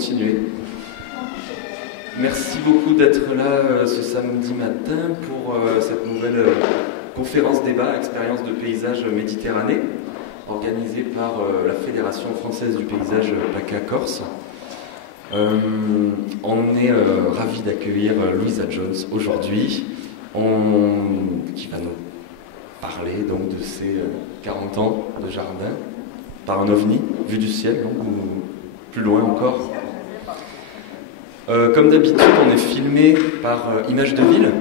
continuer. Merci beaucoup d'être là ce samedi matin pour cette nouvelle conférence débat Expérience de paysage Méditerranée, organisée par la Fédération française du paysage PACA Corse. On est ravis d'accueillir Louisa Jones aujourd'hui, qui va nous parler donc de ses 40 ans de jardin par un ovni vu du ciel, donc, ou plus loin encore. Comme d'habitude, on est filmé par Images de Ville,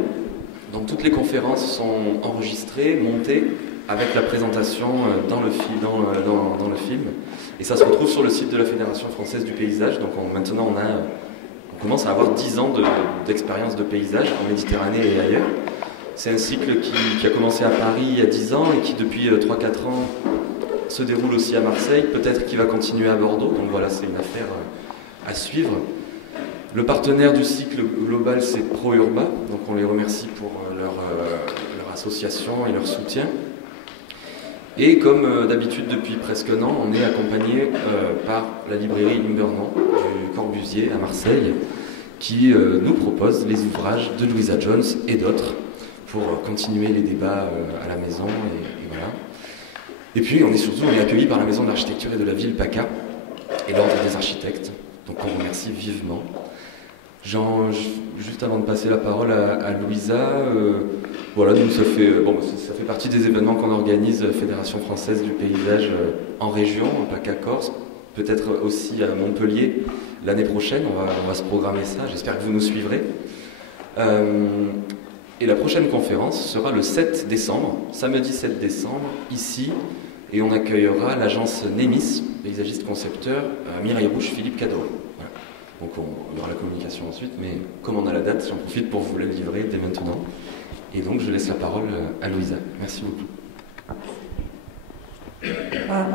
donc toutes les conférences sont enregistrées, montées avec la présentation dans le film, et ça se retrouve sur le site de la Fédération française du paysage. Donc maintenant on commence à avoir 10 ans d'expérience de paysage en Méditerranée et ailleurs. C'est un cycle qui a commencé à Paris il y a 10 ans et qui depuis 3-4 ans se déroule aussi à Marseille, peut-être qu'il va continuer à Bordeaux, donc voilà, c'est une affaire à suivre. Le partenaire du cycle global, c'est ProUrba, donc on les remercie pour leur association et leur soutien. Et comme d'habitude depuis presque un an, on est accompagné par la librairie Limbernon du Corbusier à Marseille, qui nous propose les ouvrages de Louisa Jones et d'autres pour continuer les débats à la maison, et voilà. Et puis on est accueilli par la Maison de l'Architecture et de la Ville PACA et l'Ordre des Architectes, donc on remercie vivement. Juste avant de passer la parole à Louisa, voilà, nous ça fait partie des événements qu'on organise, Fédération française du paysage en région, PACA Corse, peut-être aussi à Montpellier l'année prochaine, on va se programmer ça, j'espère que vous nous suivrez. Et la prochaine conférence sera le 7 décembre, samedi 7 décembre, ici, et on accueillera l'agence Némis, paysagiste concepteur, Mireille Rouge, Philippe Cadoré. Voilà. Donc il y aura la communication ensuite, mais comme on a la date, j'en profite pour vous la livrer dès maintenant. Et donc je laisse la parole à Louisa. Merci beaucoup.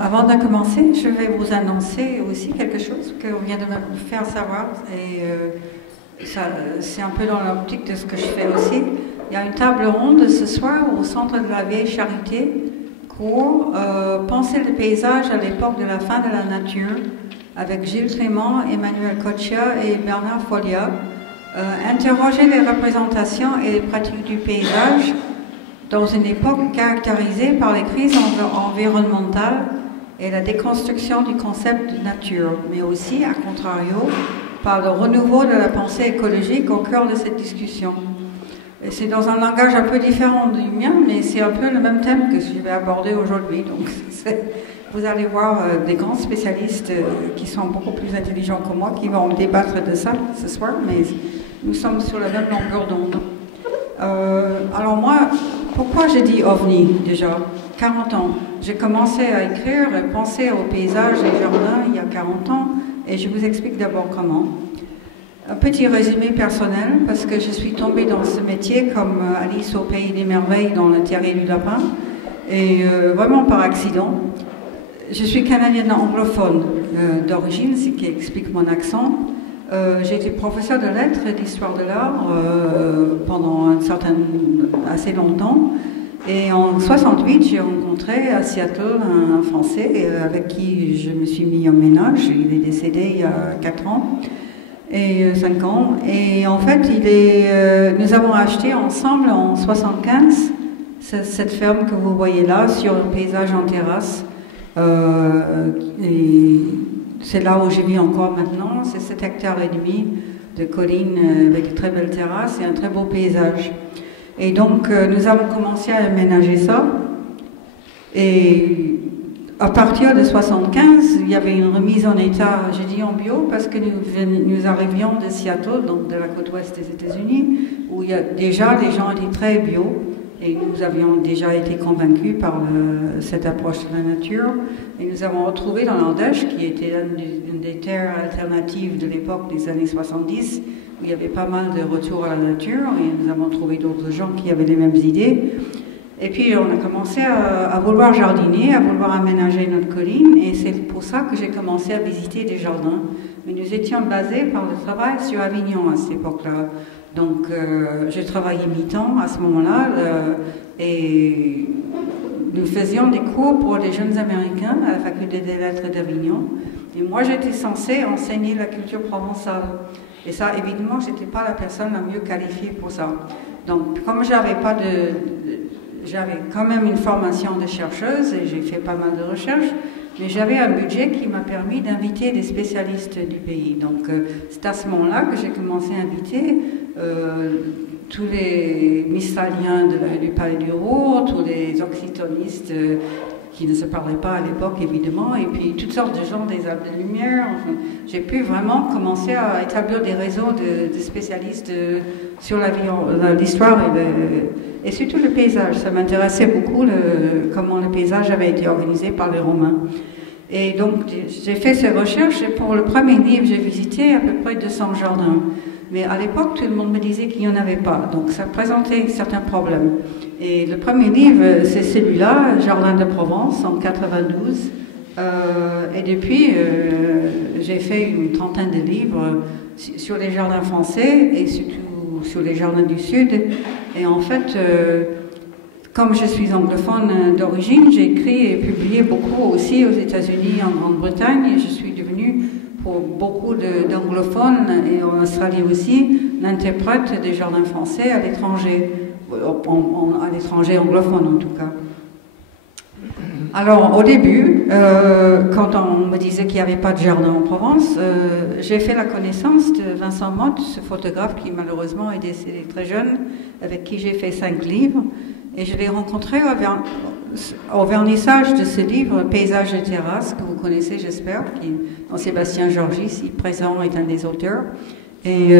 Avant de commencer, je vais vous annoncer aussi quelque chose qu'on vient de me faire savoir, et c'est un peu dans l'optique de ce que je fais aussi. Il y a une table ronde ce soir au centre de la Vieille Charité pour penser le paysage à l'époque de la fin de la nature, avec Gilles Clément, Emmanuel Coccia et Bernard Follia. Interroger les représentations et les pratiques du paysage dans une époque caractérisée par les crises environnementales et la déconstruction du concept de nature, mais aussi, à contrario, par le renouveau de la pensée écologique au cœur de cette discussion. Et c'est dans un langage un peu différent du mien, mais c'est un peu le même thème que je vais aborder aujourd'hui. Donc, vous allez voir des grands spécialistes qui sont beaucoup plus intelligents que moi qui vont débattre de ça ce soir, mais nous sommes sur la même longueur d'onde. Alors moi, pourquoi j'ai dit OVNI déjà 40 ans. J'ai commencé à écrire et penser au paysage et jardin il y a 40 ans, et je vous explique d'abord comment. Un petit résumé personnel, parce que je suis tombée dans ce métier comme Alice au Pays des Merveilles dans La Terrier du Lapin, et vraiment par accident. Je suis canadienne anglophone d'origine, ce qui explique mon accent. J'ai été professeure de lettres et d'histoire de l'art pendant assez longtemps. Et en 68, j'ai rencontré à Seattle un Français avec qui je me suis mis en ménage. Il est décédé il y a 4 ans. Et 5 ans. Et en fait, nous avons acheté ensemble en 75 cette ferme que vous voyez là, sur le paysage en terrasse. Et c'est là où je vis encore maintenant. C'est 7 hectares et demi de collines avec de très belles terrasses et un très beau paysage. Et donc, nous avons commencé à aménager ça. Et à partir de 75, il y avait une remise en état, j'ai dit en bio, parce que nous arrivions de Seattle, donc de la côte ouest des États-Unis, où il y a déjà les gens étaient très bio, et nous avions déjà été convaincus par cette approche de la nature. Et nous avons retrouvé dans l'Ardèche, qui était une des terres alternatives de l'époque des années 70, où il y avait pas mal de retours à la nature, et nous avons trouvé d'autres gens qui avaient les mêmes idées. Et puis on a commencé à vouloir jardiner, à vouloir aménager notre colline, et c'est pour ça que j'ai commencé à visiter des jardins. Mais nous étions basés par le travail sur Avignon à cette époque-là. Donc j'ai travaillé mi-temps à ce moment-là, et nous faisions des cours pour les jeunes Américains à la faculté des lettres d'Avignon. Et moi, j'étais censée enseigner la culture provençale. Et ça, évidemment, je n'étais pas la personne la mieux qualifiée pour ça. Donc, comme j'avais quand même une formation de chercheuse et j'ai fait pas mal de recherches, mais j'avais un budget qui m'a permis d'inviter des spécialistes du pays. Donc, c'est à ce moment-là que j'ai commencé à inviter tous les Mistaliens du Palais du Roure, tous les occitonistes qui ne se parlaient pas à l'époque, évidemment, et puis toutes sortes de gens des Alpes de Lumière. Enfin, j'ai pu vraiment commencer à établir des réseaux de spécialistes sur l'histoire et surtout le paysage. Ça m'intéressait beaucoup comment le paysage avait été organisé par les Romains. Et donc, j'ai fait ces recherches et pour le premier livre, j'ai visité à peu près 200 jardins. Mais à l'époque, tout le monde me disait qu'il n'y en avait pas. Donc, ça présentait certains problèmes. Et le premier livre, c'est celui-là, Jardin de Provence, en 92. Et depuis, j'ai fait une trentaine de livres sur les jardins français et surtout sur les jardins du Sud. Et en fait, comme je suis anglophone d'origine, j'ai écrit et publié beaucoup aussi aux États-Unis, en Grande-Bretagne, et je suis devenue, pour beaucoup d'anglophones, et en Australie aussi, l'interprète des jardins français à l'étranger, à l'étranger anglophone en tout cas. Alors au début, quand on me disait qu'il n'y avait pas de jardin en Provence, j'ai fait la connaissance de Vincent Motte, ce photographe qui malheureusement est décédé très jeune, avec qui j'ai fait 5 livres. Et je l'ai rencontré au vernissage de ce livre, Paysages et terrasses, que vous connaissez, j'espère, dont Sébastien Georgi, ici présent, est un des auteurs. Et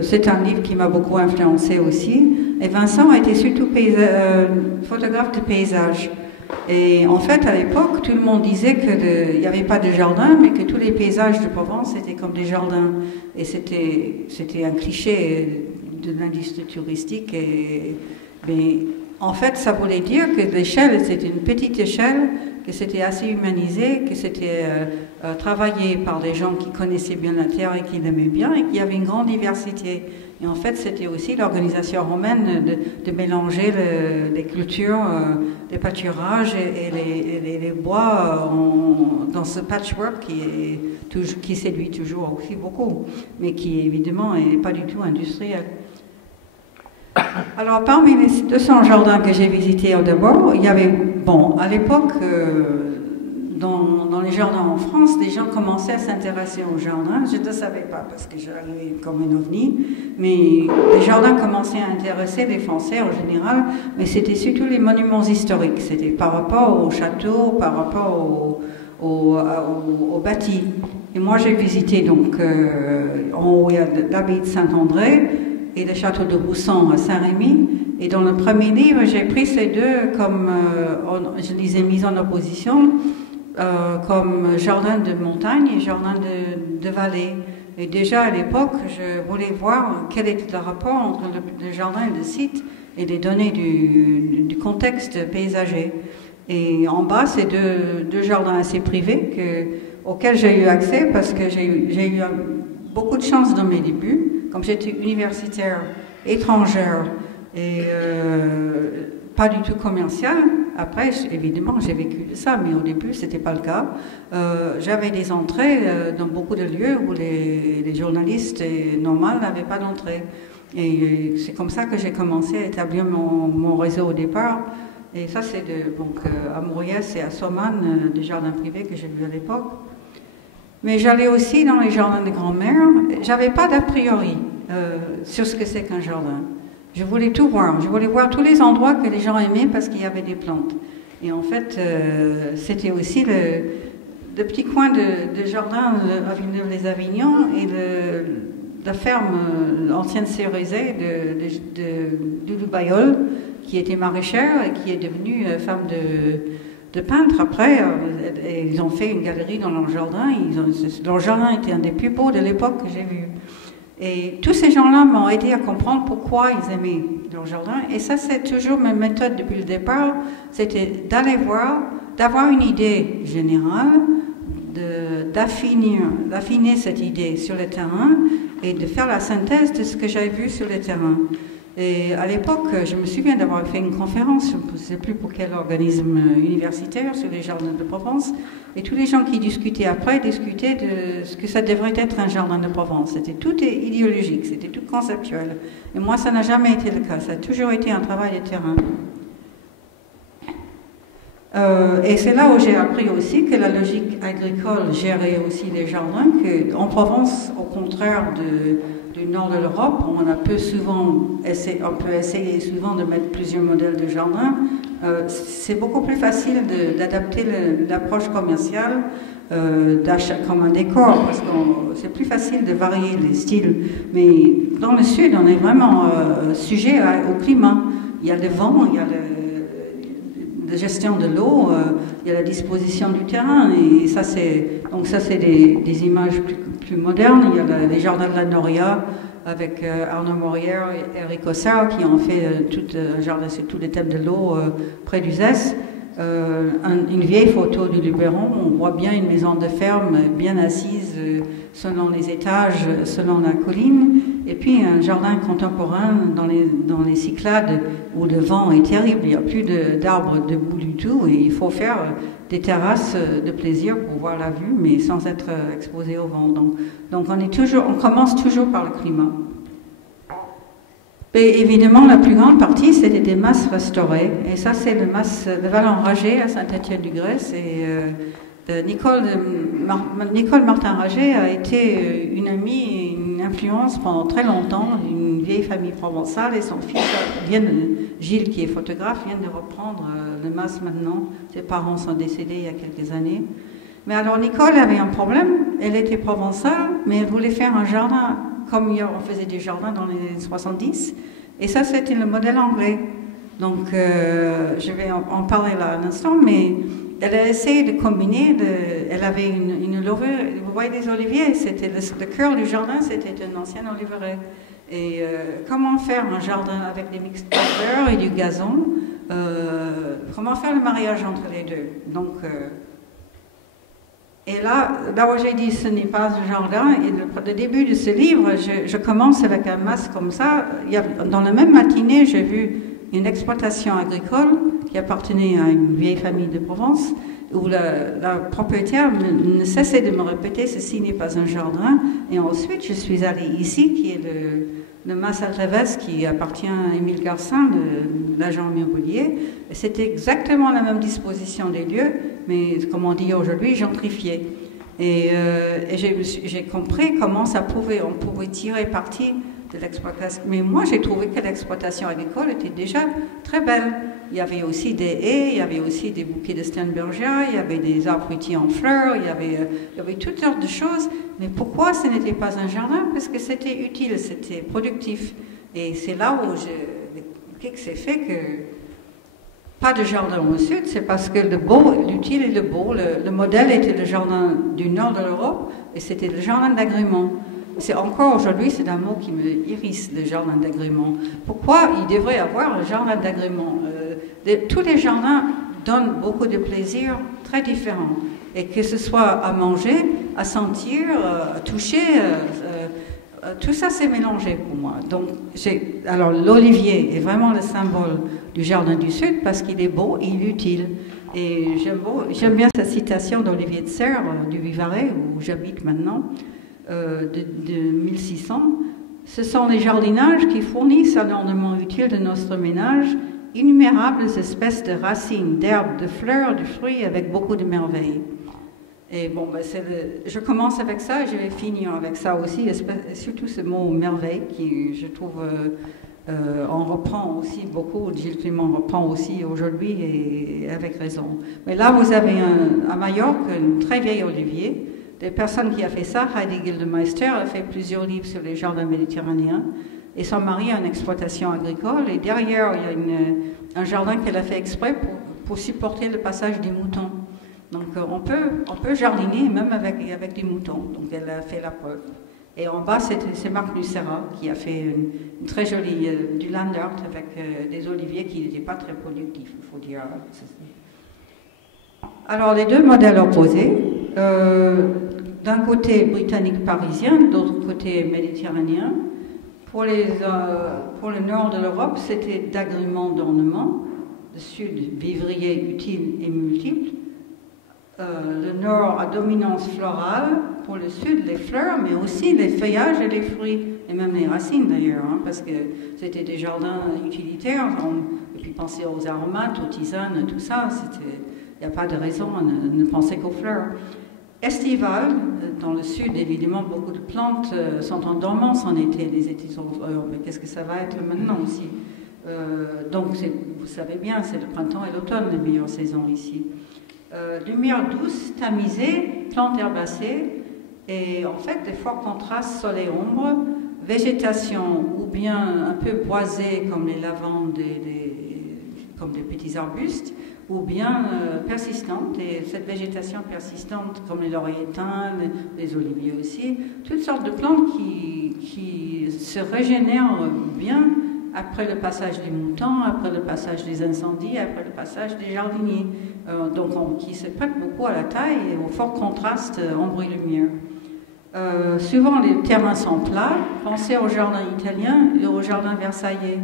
c'est un livre qui m'a beaucoup influencé aussi. Et Vincent était surtout photographe de paysages. Et en fait, à l'époque, tout le monde disait qu'il n'y avait pas de jardin, mais que tous les paysages de Provence étaient comme des jardins. Et c'était un cliché de l'industrie touristique. Mais en fait, ça voulait dire que l'échelle, c'était une petite échelle, que c'était assez humanisé, que c'était travaillé par des gens qui connaissaient bien la terre et qui l'aimaient bien, et qu'il y avait une grande diversité. Et en fait, c'était aussi l'organisation romaine de mélanger les cultures, les pâturages et les bois dans ce patchwork qui séduit toujours aussi beaucoup, mais qui évidemment n'est pas du tout industriel. Alors, parmi les 200 jardins que j'ai visités au d'abord, il y avait, bon, à l'époque, dans les jardins en France, les gens commençaient à s'intéresser aux jardins. Je ne le savais pas parce que j'arrivais comme un ovni, mais les jardins commençaient à intéresser les Français en général, mais c'était surtout les monuments historiques. C'était par rapport aux châteaux, par rapport aux bâtis. Et moi, j'ai visité donc en haut, il y a l'abbaye de Saint-André et le château de Roussan à Saint-Rémy. Et dans le premier livre, j'ai pris ces deux comme, je les ai mis en opposition, comme jardin de montagne et jardin de vallée. Et déjà à l'époque, je voulais voir quel était le rapport entre le jardin et le site et les données du contexte paysager. Et en bas, c'est deux jardins assez privés auxquels j'ai eu accès parce que j'ai eu beaucoup de chance dans mes débuts. Comme j'étais universitaire, étrangère et pas du tout commerciale, après, évidemment, j'ai vécu de ça, mais au début, ce n'était pas le cas. J'avais des entrées dans beaucoup de lieux où les journalistes normaux n'avaient pas d'entrée. Et c'est comme ça que j'ai commencé à établir mon réseau au départ. Et ça, c'est à Mauriès et à Soman, des jardins privés que j'ai vus à l'époque. Mais j'allais aussi dans les jardins de grand-mère. J'avais pas d'a priori sur ce que c'est qu'un jardin. Je voulais tout voir. Je voulais voir tous les endroits que les gens aimaient parce qu'il y avait des plantes. Et en fait, c'était aussi le petit coin de jardin à Villeneuve-les-Avignon et la ferme ancienne Cérézet de Doudou Bayol, qui était maraîchère et qui est devenue femme de peintre après. Et ils ont fait une galerie dans leur jardin. Leur jardin était un des plus beaux de l'époque que j'ai vu. Et tous ces gens-là m'ont aidé à comprendre pourquoi ils aimaient leur jardin. Et ça, c'est toujours ma méthode depuis le départ. C'était d'aller voir, d'avoir une idée générale, d'affiner cette idée sur le terrain et de faire la synthèse de ce que j'avais vu sur le terrain. Et à l'époque, je me souviens d'avoir fait une conférence, je ne sais plus pour quel organisme universitaire, sur les jardins de Provence, et tous les gens qui discutaient après discutaient de ce que ça devrait être un jardin de Provence. C'était tout idéologique, c'était tout conceptuel. Et moi, ça n'a jamais été le cas, ça a toujours été un travail de terrain. Et c'est là où j'ai appris aussi que la logique agricole gérait aussi les jardins, qu'en Provence, au contraire du nord de l'Europe, on peut essayer souvent de mettre plusieurs modèles de jardin. C'est beaucoup plus facile d'adapter l'approche commerciale d'achat comme un décor, parce que c'est plus facile de varier les styles. Mais dans le sud, on est vraiment sujet au climat. Il y a le vent, il y a la gestion de l'eau, il y a la disposition du terrain, et ça c'est des images plus modernes. Il y a les jardins de la Noria avec Arnaud Morière et Eric Ossard qui ont fait tout un jardin sur tous les thèmes de l'eau près du Zès. Une vieille photo du Luberon, on voit bien une maison de ferme bien assise selon les étages, selon la colline, et puis un jardin contemporain dans les Cyclades où le vent est terrible, il n'y a plus d'arbres debout du tout, et il faut faire des terrasses de plaisir pour voir la vue, mais sans être exposé au vent. Donc on commence toujours par le climat. Et évidemment, la plus grande partie, c'était des masses restaurées. Et ça, c'est le Val Enragé à Saint-Étienne-du-Grèce. Et Nicole Martin-Ragé a été une amie et une influence pendant très longtemps d'une vieille famille provençale. Et son fils, Gilles, qui est photographe, vient de reprendre le mas maintenant. Ses parents sont décédés il y a quelques années. Mais alors, Nicole avait un problème. Elle était provençale, mais elle voulait faire un jardin comme on faisait des jardins dans les années 70. Et ça, c'était le modèle anglais. Donc, je vais en parler là un instant, mais elle a essayé de combiner, elle avait une levure, vous voyez les oliviers, c'était le cœur du jardin, c'était un ancien oliveraie. Et comment faire un jardin avec des mixtes de fleurs et du gazon, comment faire le mariage entre les deux. Donc, et là où j'ai dit ce n'est pas un jardin, et le début de ce livre, je commence avec un masque comme ça. Dans la même matinée, j'ai vu une exploitation agricole qui appartenait à une vieille famille de Provence, où la propriétaire ne cessait de me répéter « ceci n'est pas un jardin ». Et ensuite, je suis allée ici, qui est le Mas Altrevès, qui appartient à Émile Garcin, l'agent immobilier. C'était exactement la même disposition des lieux, mais comme on dit aujourd'hui, gentrifié. Et j'ai compris comment on pouvait tirer parti de l'exploitation. Mais moi, j'ai trouvé que l'exploitation agricole était déjà très belle. Il y avait aussi des haies, il y avait aussi des bouquets de Sternbergia, il y avait des arbres fruitiers en fleurs, il y avait toutes sortes de choses. Mais pourquoi ce n'était pas un jardin? Parce que c'était utile, c'était productif. Et c'est là où le clic s'est fait que pas de jardin au sud, c'est parce que l'utile et le beau, le modèle était le jardin du nord de l'Europe et c'était le jardin d'agrément. C'est encore aujourd'hui, c'est un mot qui me hérisse, le jardin d'agrément. Pourquoi il devrait y avoir un jardin d'agrément? Tous les jardins donnent beaucoup de plaisir très différents. Et que ce soit à manger, à sentir, à toucher, tout ça c'est mélangé pour moi. Donc, alors l'olivier est vraiment le symbole du jardin du Sud parce qu'il est beau et il est utile. Et j'aime bien cette citation d'Olivier de Serres du Vivarais, où j'habite maintenant, de 1600. Ce sont les jardinages qui fournissent un ornement utile de notre ménage, innumérables espèces de racines, d'herbes, de fleurs, de fruits, avec beaucoup de merveilles. Et bon, je commence avec ça et je vais finir avec ça aussi, surtout ce mot merveille qui, je trouve, on reprend aussi beaucoup, Gilles Clément reprend aussi aujourd'hui et avec raison. Mais là, vous avez à Majorque un très vieil olivier. La personne qui a fait ça, Heidi Gildemeister, a fait plusieurs livres sur les jardins méditerranéens. Et son mari a une exploitation agricole. Et derrière, il y a un jardin qu'elle a fait exprès pour supporter le passage des moutons. Donc on peut jardiner même avec des moutons. Donc elle a fait la preuve. Et en bas, c'est Marc Lucera qui a fait une très jolie du land art avec des oliviers qui n'étaient pas très productifs, il faut dire. Alors les deux modèles opposés, d'un côté britannique parisien, de l'autre côté méditerranéen. Pour le nord de l'Europe, c'était d'agréments d'ornement. Le sud, vivriers utiles et multiples. Le nord à dominance florale. Pour le sud, les fleurs, mais aussi les feuillages et les fruits. Et même les racines d'ailleurs, hein, parce que c'était des jardins utilitaires. Et puis penser aux aromates, aux tisanes, tout ça, il n'y a pas de raison de ne penser qu'aux fleurs. Estival, dans le sud, évidemment, beaucoup de plantes sont en dormance en été. Les étés sont... mais qu'est-ce que ça va être maintenant aussi? Donc, vous savez bien, c'est le printemps et l'automne les meilleures saisons ici. Lumière douce, tamisée, plantes herbacées, et en fait, des forts contrastes soleil-ombre, végétation ou bien un peu boisée comme les lavandes, comme des petits arbustes, ou bien persistante, et cette végétation persistante comme les lauriers teints, les oliviers aussi, toutes sortes de plantes qui se régénèrent bien après le passage des moutons, après le passage des incendies, après le passage des jardiniers, donc qui se prêtent beaucoup à la taille et au fort contraste ombre et lumière. Souvent les terrains sont plats, pensez au jardin italien et au jardin versaillais.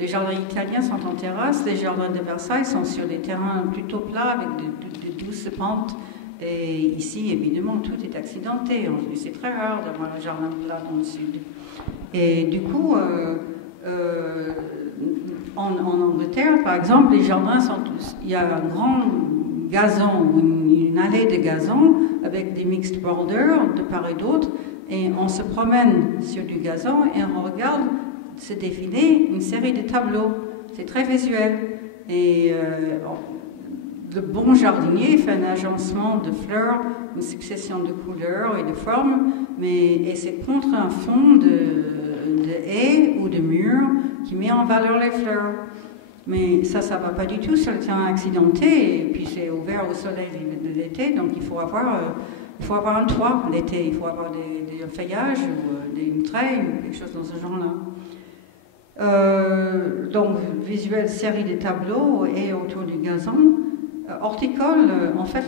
Les jardins italiens sont en terrasse, les jardins de Versailles sont sur des terrains plutôt plats avec de douces pentes. Et ici, évidemment, tout est accidenté. C'est très rare d'avoir un jardin plat dans le sud. Et du coup, en Angleterre, par exemple, les jardins sont il y a un grand gazon, une allée de gazon avec des mixed borders de part et d'autre. Et on se promène sur du gazon et on regarde se défiler une série de tableaux. C'est très visuel. Et le bon jardinier fait un agencement de fleurs, une succession de couleurs et de formes, et c'est contre un fond de haies ou de murs qui met en valeur les fleurs. Mais ça ne va pas du tout sur le terrain accidenté, et puis c'est ouvert au soleil de l'été, donc il faut avoir un toit l'été, il faut avoir des feuillages ou une treille ou quelque chose dans ce genre-là. Donc, visuel, série de tableaux et autour du gazon. Horticole, en fait,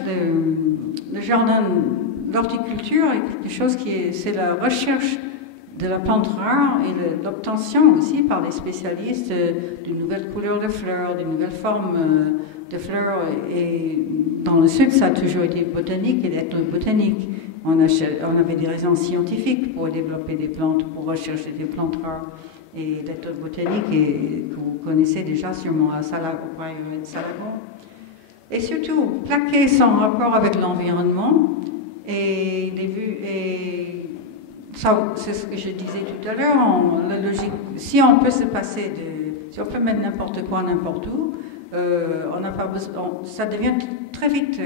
le jardin, l'horticulture est quelque chose c'est la recherche de la plante rare et l'obtention aussi par les spécialistes de nouvelles couleurs de fleurs, de nouvelles formes de fleurs. Et dans le sud, ça a toujours été botanique et ethnobotanique. On avait des raisons scientifiques pour développer des plantes, pour rechercher des plantes rares. Et l'ethnobotanique que vous connaissez déjà sûrement à Salagon. Et surtout, plaquer son rapport avec l'environnement et ça, c'est ce que je disais tout à l'heure, la logique, si on peut se passer si on peut mettre n'importe quoi n'importe où, on n'a pas besoin, ça devient très vite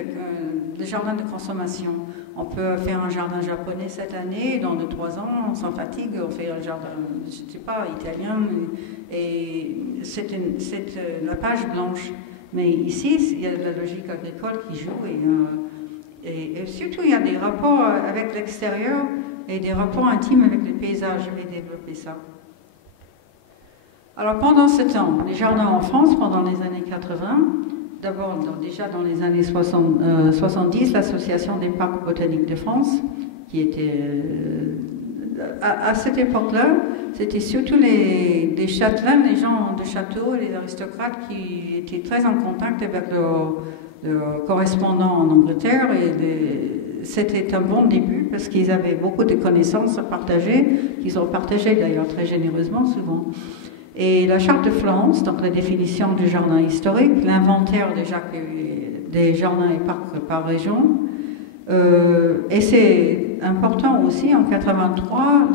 le jardin de consommation. On peut faire un jardin japonais cette année, dans 2-3 ans, on s'en fatigue, on fait un jardin, je ne sais pas, italien, et c'est la page blanche. Mais ici, il y a la logique agricole qui joue, et surtout, il y a des rapports avec l'extérieur et des rapports intimes avec les paysages. Je vais développer ça. Alors, pendant ce temps, les jardins en France, pendant les années 80, d'abord, déjà dans les années 70, l'Association des parcs botaniques de France, qui était... à cette époque-là, c'était surtout les châtelains, les gens de château, les aristocrates qui étaient très en contact avec leurs correspondants en Angleterre. Et c'était un bon début parce qu'ils avaient beaucoup de connaissances à partager, qu'ils ont partagé d'ailleurs très généreusement souvent. Et la charte de Florence, donc la définition du jardin historique, l'inventaire des jardins et parcs par région, et c'est important aussi en 83,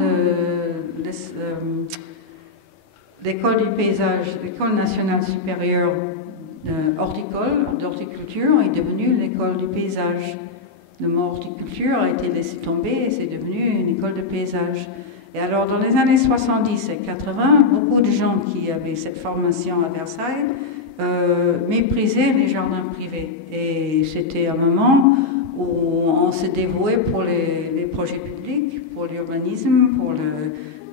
l'école du paysage, l'école nationale supérieure d'horticulture est devenue l'école du paysage. Le mot horticulture a été laissé tomber et c'est devenu une école de paysage. Et alors, dans les années 70 et 80, beaucoup de gens qui avaient cette formation à Versailles méprisaient les jardins privés. Et c'était un moment où on se dévouait pour les projets publics, pour l'urbanisme,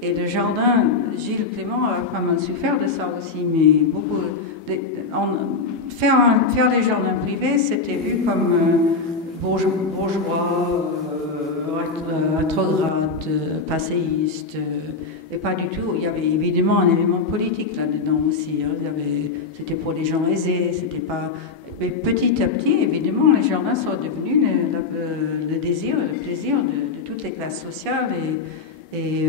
et le jardin. Gilles Clément a pas mal souffert de ça aussi, mais faire les jardins privés, c'était vu comme bourgeois, rétrograde, passéiste, et pas du tout. Il y avait évidemment un élément politique là-dedans aussi. Hein. C'était pour les gens aisés, c'était pas. Mais petit à petit, évidemment, les jardins sont devenus le désir, le plaisir de toutes les classes sociales et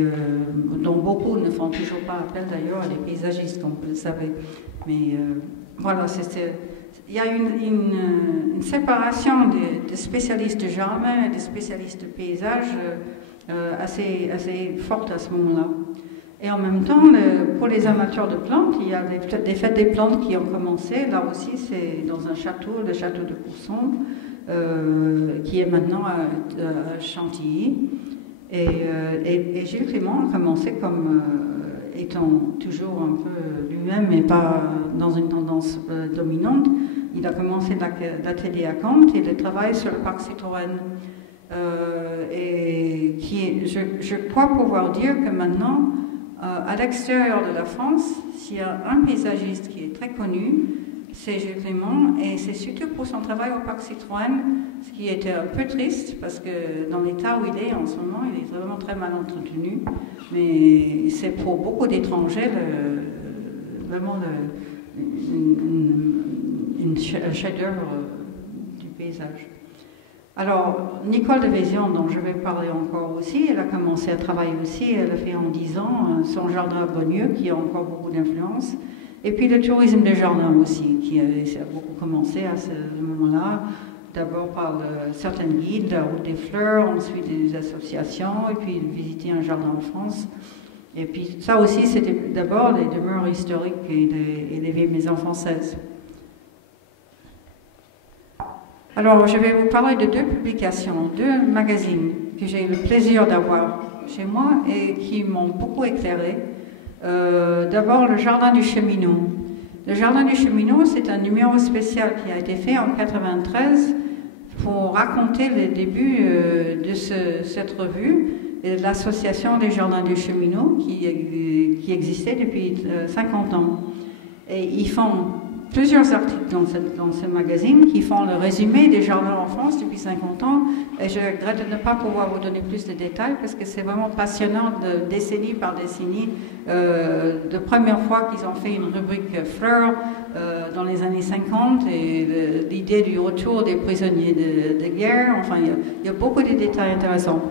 dont beaucoup ne font toujours pas appel d'ailleurs à des paysagistes, comme vous le savez. Mais voilà, il y a une séparation des spécialistes de jardin et des spécialistes de paysage assez forte à ce moment-là. Et en même temps, pour les amateurs de plantes, il y a des fêtes des plantes qui ont commencé. Là aussi, c'est dans un château, le château de Courson, qui est maintenant à Chantilly. Et Gilles Clément a commencé comme étant toujours un peu lui-même, mais pas dans une tendance dominante. Il a commencé l'atelier à Comte et le travail sur le parc Citroën. Et je crois pouvoir dire que maintenant, à l'extérieur de la France, s'il y a un paysagiste qui est très connu, c'est Gilles Clément, et c'est surtout pour son travail au parc Citroën, ce qui était un peu triste, parce que dans l'état où il est en ce moment, il est vraiment très mal entretenu, mais c'est pour beaucoup d'étrangers vraiment un chef-d'œuvre du paysage. Alors, Nicole de Vézian, dont je vais parler encore aussi, elle a commencé à travailler aussi, elle a fait en 10 ans son jardin à Beaulieu, qui a encore beaucoup d'influence. Et puis le tourisme de jardin aussi, qui a beaucoup commencé à ce moment-là, d'abord par certains guides, la route des fleurs, ensuite des associations, et puis visiter un jardin en France. Et puis ça aussi, c'était d'abord les demeures historiques et les vieilles maisons françaises. Alors, je vais vous parler de 2 publications, 2 magazines que j'ai eu le plaisir d'avoir chez moi et qui m'ont beaucoup éclairé. D'abord, le Jardin du Cheminot. Le Jardin du Cheminot, c'est un numéro spécial qui a été fait en 1993 pour raconter les débuts de cette revue et de l'association des Jardins du Cheminot qui existait depuis 50 ans. Et ils font plusieurs articles dans ce magazine qui font le résumé des jardins en France depuis 50 ans. Et je regrette de ne pas pouvoir vous donner plus de détails parce que c'est vraiment passionnant de décennie par décennie. De première fois qu'ils ont fait une rubrique fleurs dans les années 50 et l'idée du retour des prisonniers de guerre. Enfin, il y a beaucoup de détails intéressants.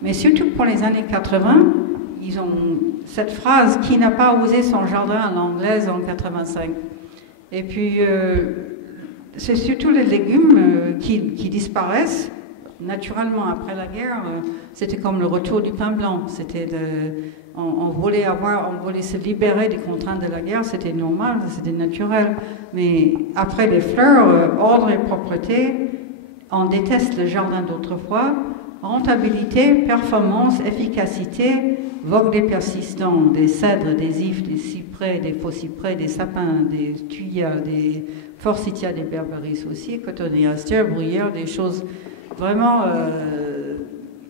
Mais surtout pour les années 80, ils ont cette phrase « Qui n'a pas osé son jardin à l'anglaise en 85 ?» Et puis, c'est surtout les légumes qui disparaissent naturellement après la guerre. C'était comme le retour du pain blanc. On voulait se libérer des contraintes de la guerre. C'était normal, c'était naturel. Mais après les fleurs, ordre et propreté, on déteste le jardin d'autrefois. Rentabilité, performance, efficacité, vogue des persistants, des cèdres, des ifs, des cyprès, des faux cyprès, des sapins, des thuyas, des forsythias, des berberis aussi, cotonéaster, bruyères, des choses vraiment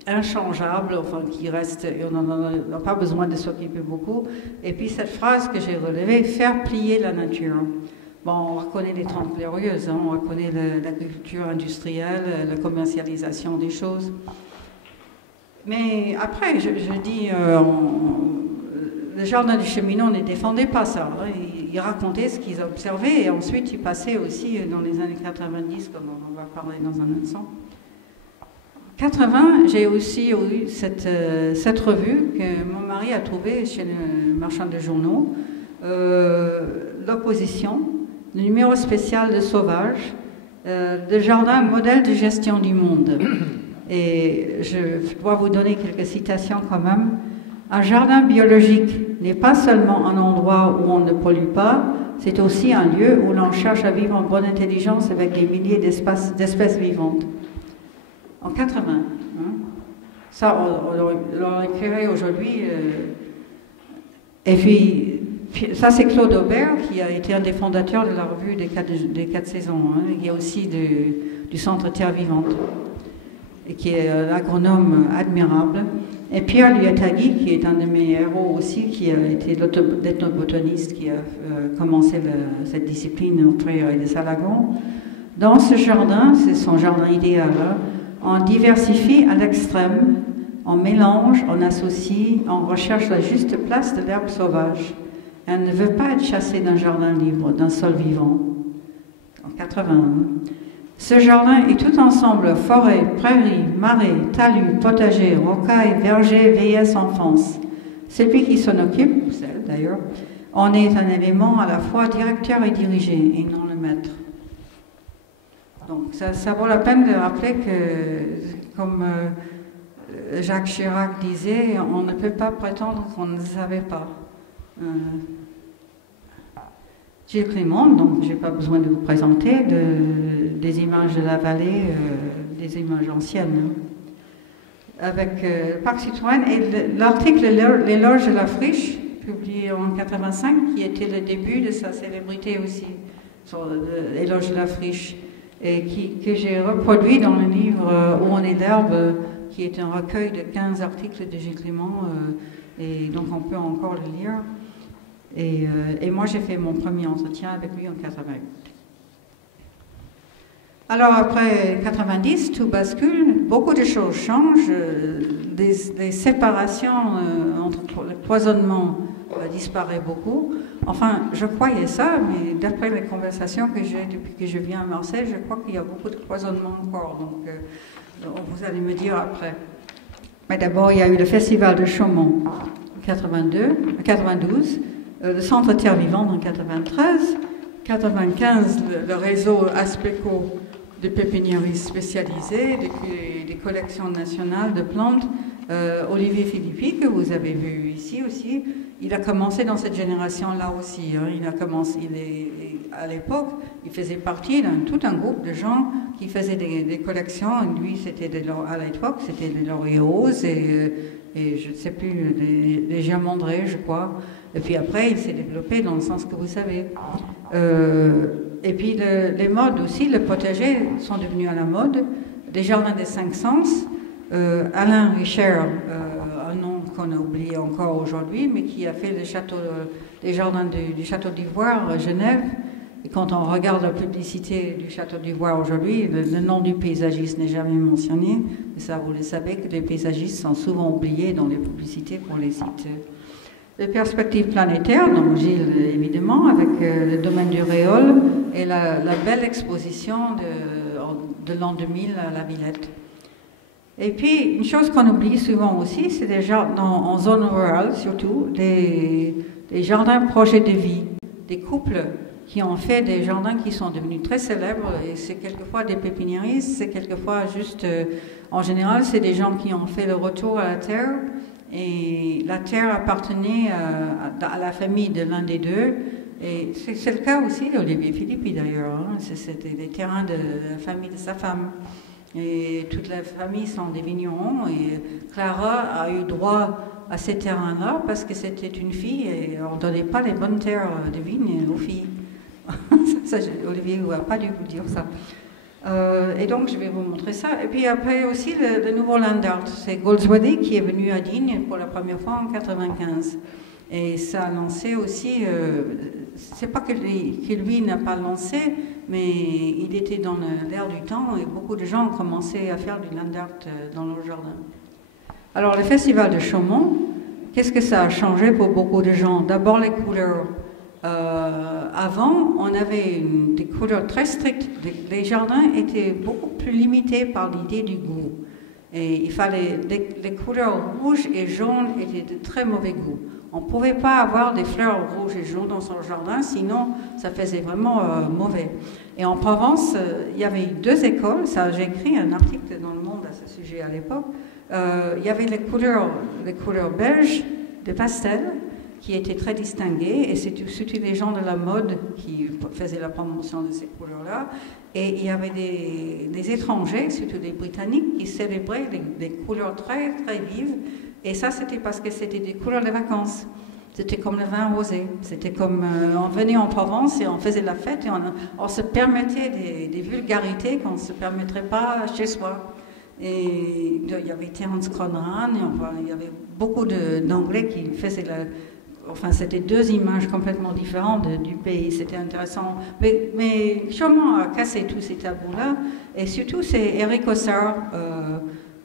inchangeables, enfin qui restent, et on n'a pas besoin de s'occuper beaucoup. Et puis cette phrase que j'ai relevée, faire plier la nature. Bon, on reconnaît les 30 glorieuses, hein, on reconnaît l'agriculture industrielle, la commercialisation des choses. Mais après, je dis, le jardin du Cheminot ne défendait pas ça. Hein, il racontait ce qu'ils observaient et ensuite il passait aussi dans les années 90, comme on va parler dans un instant. 80, j'ai aussi eu cette revue que mon mari a trouvée chez le marchand de journaux, l'Opposition, le numéro spécial de Sauvage, le jardin modèle de gestion du monde. Et je dois vous donner quelques citations quand même. Un jardin biologique n'est pas seulement un endroit où on ne pollue pas, c'est aussi un lieu où l'on cherche à vivre en bonne intelligence avec des milliers d'espèces vivantes. En 80, hein. Ça, on l'écrirait aujourd'hui. Et puis, ça, c'est Claude Aubert, qui a été un des fondateurs de la revue des 4 saisons, hein, qui est aussi du Centre Terre Vivante, et qui est un agronome admirable. Et Pierre Liotagui, qui est un de mes héros aussi, qui a été l'ethnobotaniste, qui a commencé cette discipline au Prairies de Salagon. Dans ce jardin, c'est son jardin idéal, hein, On diversifie à l'extrême, on mélange, on associe, on recherche la juste place de l'herbe sauvage. Elle ne veut pas être chassée d'un jardin libre, d'un sol vivant. En 80. Ce jardin est tout ensemble forêt, prairie, marais, talus, potager, rocailles, verger, vieillesse, enfance. Celui qui s'en occupe, ou celle d'ailleurs, en est un élément à la fois directeur et dirigé, et non le maître. Donc ça vaut la peine de rappeler que, comme Jacques Chirac disait, on ne peut pas prétendre qu'on ne savait pas. Gilles Clément, donc je n'ai pas besoin de vous présenter des images de la vallée, des images anciennes. Avec le Parc Citroën et l'article L'éloge de la friche, publié en 85, qui était le début de sa célébrité aussi, sur l'éloge de la friche, et que j'ai reproduit dans le livre Où on est l'herbe, qui est un recueil de 15 articles de Gilles Clément, et donc on peut encore le lire. Et moi, j'ai fait mon premier entretien avec lui en 88. Alors, après 90, tout bascule, beaucoup de choses changent, des séparations entre le cloisonnement disparaît beaucoup. Enfin, je croyais ça, mais d'après les conversations que j'ai depuis que je viens à Marseille, je crois qu'il y a beaucoup de cloisonnement encore, donc vous allez me dire après. Mais d'abord, il y a eu le Festival de Chaumont en 92, le Centre Terre Vivante en 93, 95, le réseau Aspeco de pépiniéristes spécialisés, des collections nationales de plantes. Olivier Philippi, que vous avez vu ici aussi, il a commencé dans cette génération-là aussi. Hein. Il a commencé, à l'époque, il faisait partie tout un groupe de gens qui faisaient des collections. Lui, à l'époque, c'était des lauriers roses et je ne sais plus, des germandrés, je crois. Et puis après, il s'est développé dans le sens que vous savez. Et puis les modes aussi, le potager sont devenus à la mode. Les jardins des cinq sens. Alain Richer, un nom qu'on a oublié encore aujourd'hui, mais qui a fait les jardins du Château d'Ivoire à Genève. Et quand on regarde la publicité du Château d'Ivoire aujourd'hui, le nom du paysagiste n'est jamais mentionné. Et ça, vous le savez, que les paysagistes sont souvent oubliés dans les publicités pour les sites. Les perspectives planétaires, donc Gilles évidemment, avec le domaine du Réole et la belle exposition de l'an 2000 à la Villette. Et puis, une chose qu'on oublie souvent aussi, c'est déjà en zone rurale surtout, des jardins projets de vie, des couples qui ont fait des jardins qui sont devenus très célèbres, et c'est quelquefois des pépiniéristes, c'est quelquefois juste, en général, c'est des gens qui ont fait le retour à la terre, et la terre appartenait à la famille de l'un des deux, et c'est le cas aussi d'Olivier Philippi d'ailleurs, hein. C'était des terrains de la famille de sa femme. Et toute la famille sont des vignerons, et Clara a eu droit à ces terrains-là parce que c'était une fille et on ne donnait pas les bonnes terres de vigne aux filles. Olivier ne va pas dû vous dire ça. Et donc je vais vous montrer ça. Et puis après aussi le nouveau land art, c'est Goldsworthy qui est venu à Digne pour la première fois en 95. Et ça a lancé aussi, c'est pas que lui n'a pas lancé, mais il était dans l'air du temps et beaucoup de gens ont commencé à faire du land art dans leur jardin. Alors le festival de Chaumont, qu'est-ce que ça a changé pour beaucoup de gens? D'abord les couleurs. Avant, on avait des couleurs très strictes. Les jardins étaient beaucoup plus limités par l'idée du goût. Et il fallait, les couleurs rouges et jaunes étaient de très mauvais goût. On ne pouvait pas avoir des fleurs rouges et jaunes dans son jardin, sinon ça faisait vraiment mauvais. Et en Provence, il y avait deux écoles, j'ai écrit un article dans Le Monde à ce sujet à l'époque. Il y avait les couleurs beiges, de pastel, qui étaient très distinguées, et c'était les gens de la mode qui faisaient la promotion de ces couleurs-là. Et il y avait des étrangers, surtout des Britanniques, qui célébraient des couleurs très, très vives. Et ça, c'était parce que c'était des couleurs de vacances. C'était comme le vin rosé. C'était comme on venait en Provence et on faisait la fête et on se permettait des vulgarités qu'on ne se permettrait pas chez soi. Et il y avait Terence Conran, et enfin, il y avait beaucoup d'Anglais qui faisaient enfin, c'était deux images complètement différentes du pays. C'était intéressant. Mais Chaumont a cassé tous ces tabous-là. Et surtout, c'est Éric Ossard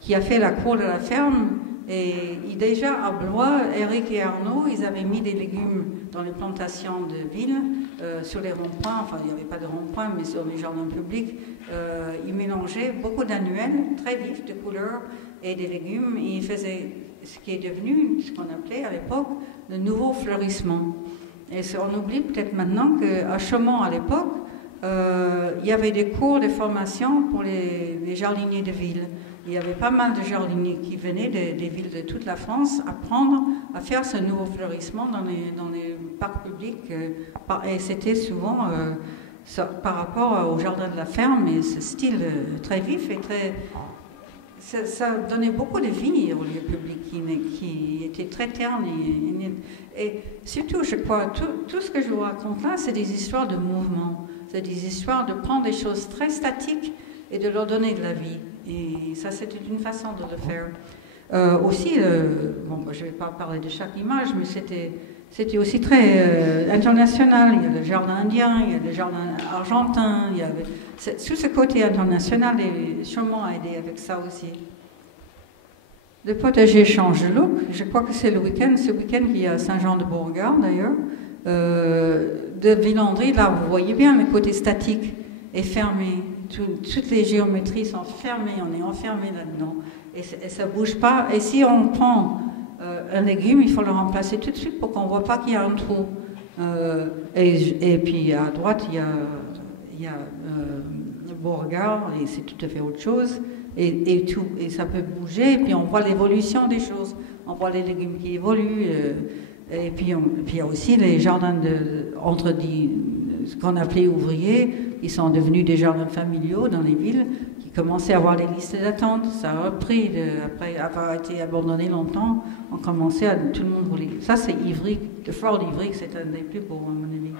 qui a fait la cour de la ferme. Et déjà à Blois, Éric et Arnaud, ils avaient mis des légumes dans les plantations de ville, sur les ronds-points. Enfin, il n'y avait pas de ronds-points, mais sur les jardins publics. Ils mélangeaient beaucoup d'annuels très vifs de couleurs et des légumes. Et ils faisaient ce qui est devenu, ce qu'on appelait à l'époque, le nouveau fleurissement. Et on oublie peut-être maintenant qu'à Chaumont, à l'époque, il y avait des cours de formation pour les jardiniers de ville. Il y avait pas mal de jardiniers qui venaient des villes de toute la France apprendre à faire ce nouveau fleurissement dans les parcs publics. Et c'était souvent par rapport au jardin de la ferme, et ce style très vif et très... Ça donnait beaucoup de vie au lieu public qui était très terne. Et surtout, je crois, tout ce que je vous raconte là, c'est des histoires de mouvement. C'est des histoires de prendre des choses très statiques et de leur donner de la vie. Et ça, c'était une façon de le faire. Aussi, je ne vais pas parler de chaque image, mais c'était aussi très international. Il y a le jardin indien, il y a le jardin argentin, il y avait tout ce côté international, et Chaumont a aidé avec ça aussi. Le potager change de look. Je crois que c'est ce week-end qu'il y a à Saint-Jean-de-Beauregard d'ailleurs. De Villandry, là, vous voyez bien le côté statique est fermé. Toutes les géométries sont fermées, on est enfermé là-dedans. Et ça ne bouge pas. Et si on prend un légume, il faut le remplacer tout de suite pour qu'on ne voit pas qu'il y a un trou. Et puis à droite, il y a le Beauregard, et c'est tout à fait autre chose. Et ça peut bouger, et puis on voit l'évolution des choses. On voit les légumes qui évoluent. Et puis il y a aussi les jardins ce qu'on appelait ouvriers, ils sont devenus des jardins familiaux dans les villes, qui commençaient à avoir des listes d'attente. Ça a repris, après avoir été abandonné longtemps, on commençait à... Tout le monde voulait... Ça, c'est Ivry, le fort d'Ivry, c'est un des plus beaux, à mon avis.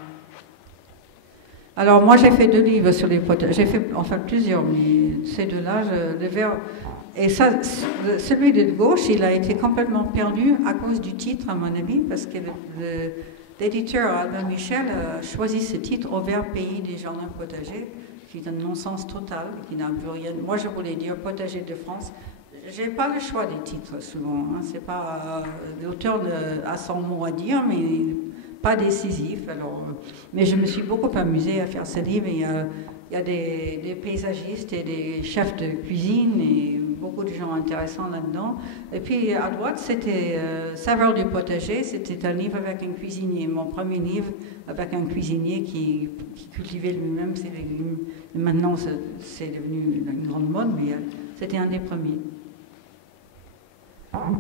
Alors, moi, j'ai fait 2 livres sur les potagers. J'ai fait, enfin, plusieurs, mais ces deux-là, et ça, celui de gauche, il a été complètement perdu à cause du titre, à mon avis, parce que l'éditeur Albin Michel a choisi ce titre, Au vert pays des jardins potagers, qui est un non-sens total, qui n'a plus rien. Moi, je voulais dire potager de France. J'ai pas le choix des titres souvent. Hein. C'est pas l'auteur a son mot à dire, mais pas décisif. Alors, mais je me suis beaucoup amusée à faire ce livre. Il y a des paysagistes et des chefs de cuisine et beaucoup de gens intéressants là-dedans. Et puis à droite, c'était Saveurs du potager. C'était un livre avec un cuisinier, mon premier livre avec un cuisinier qui cultivait lui-même ses légumes. Et maintenant, c'est devenu une grande mode, mais c'était un des premiers.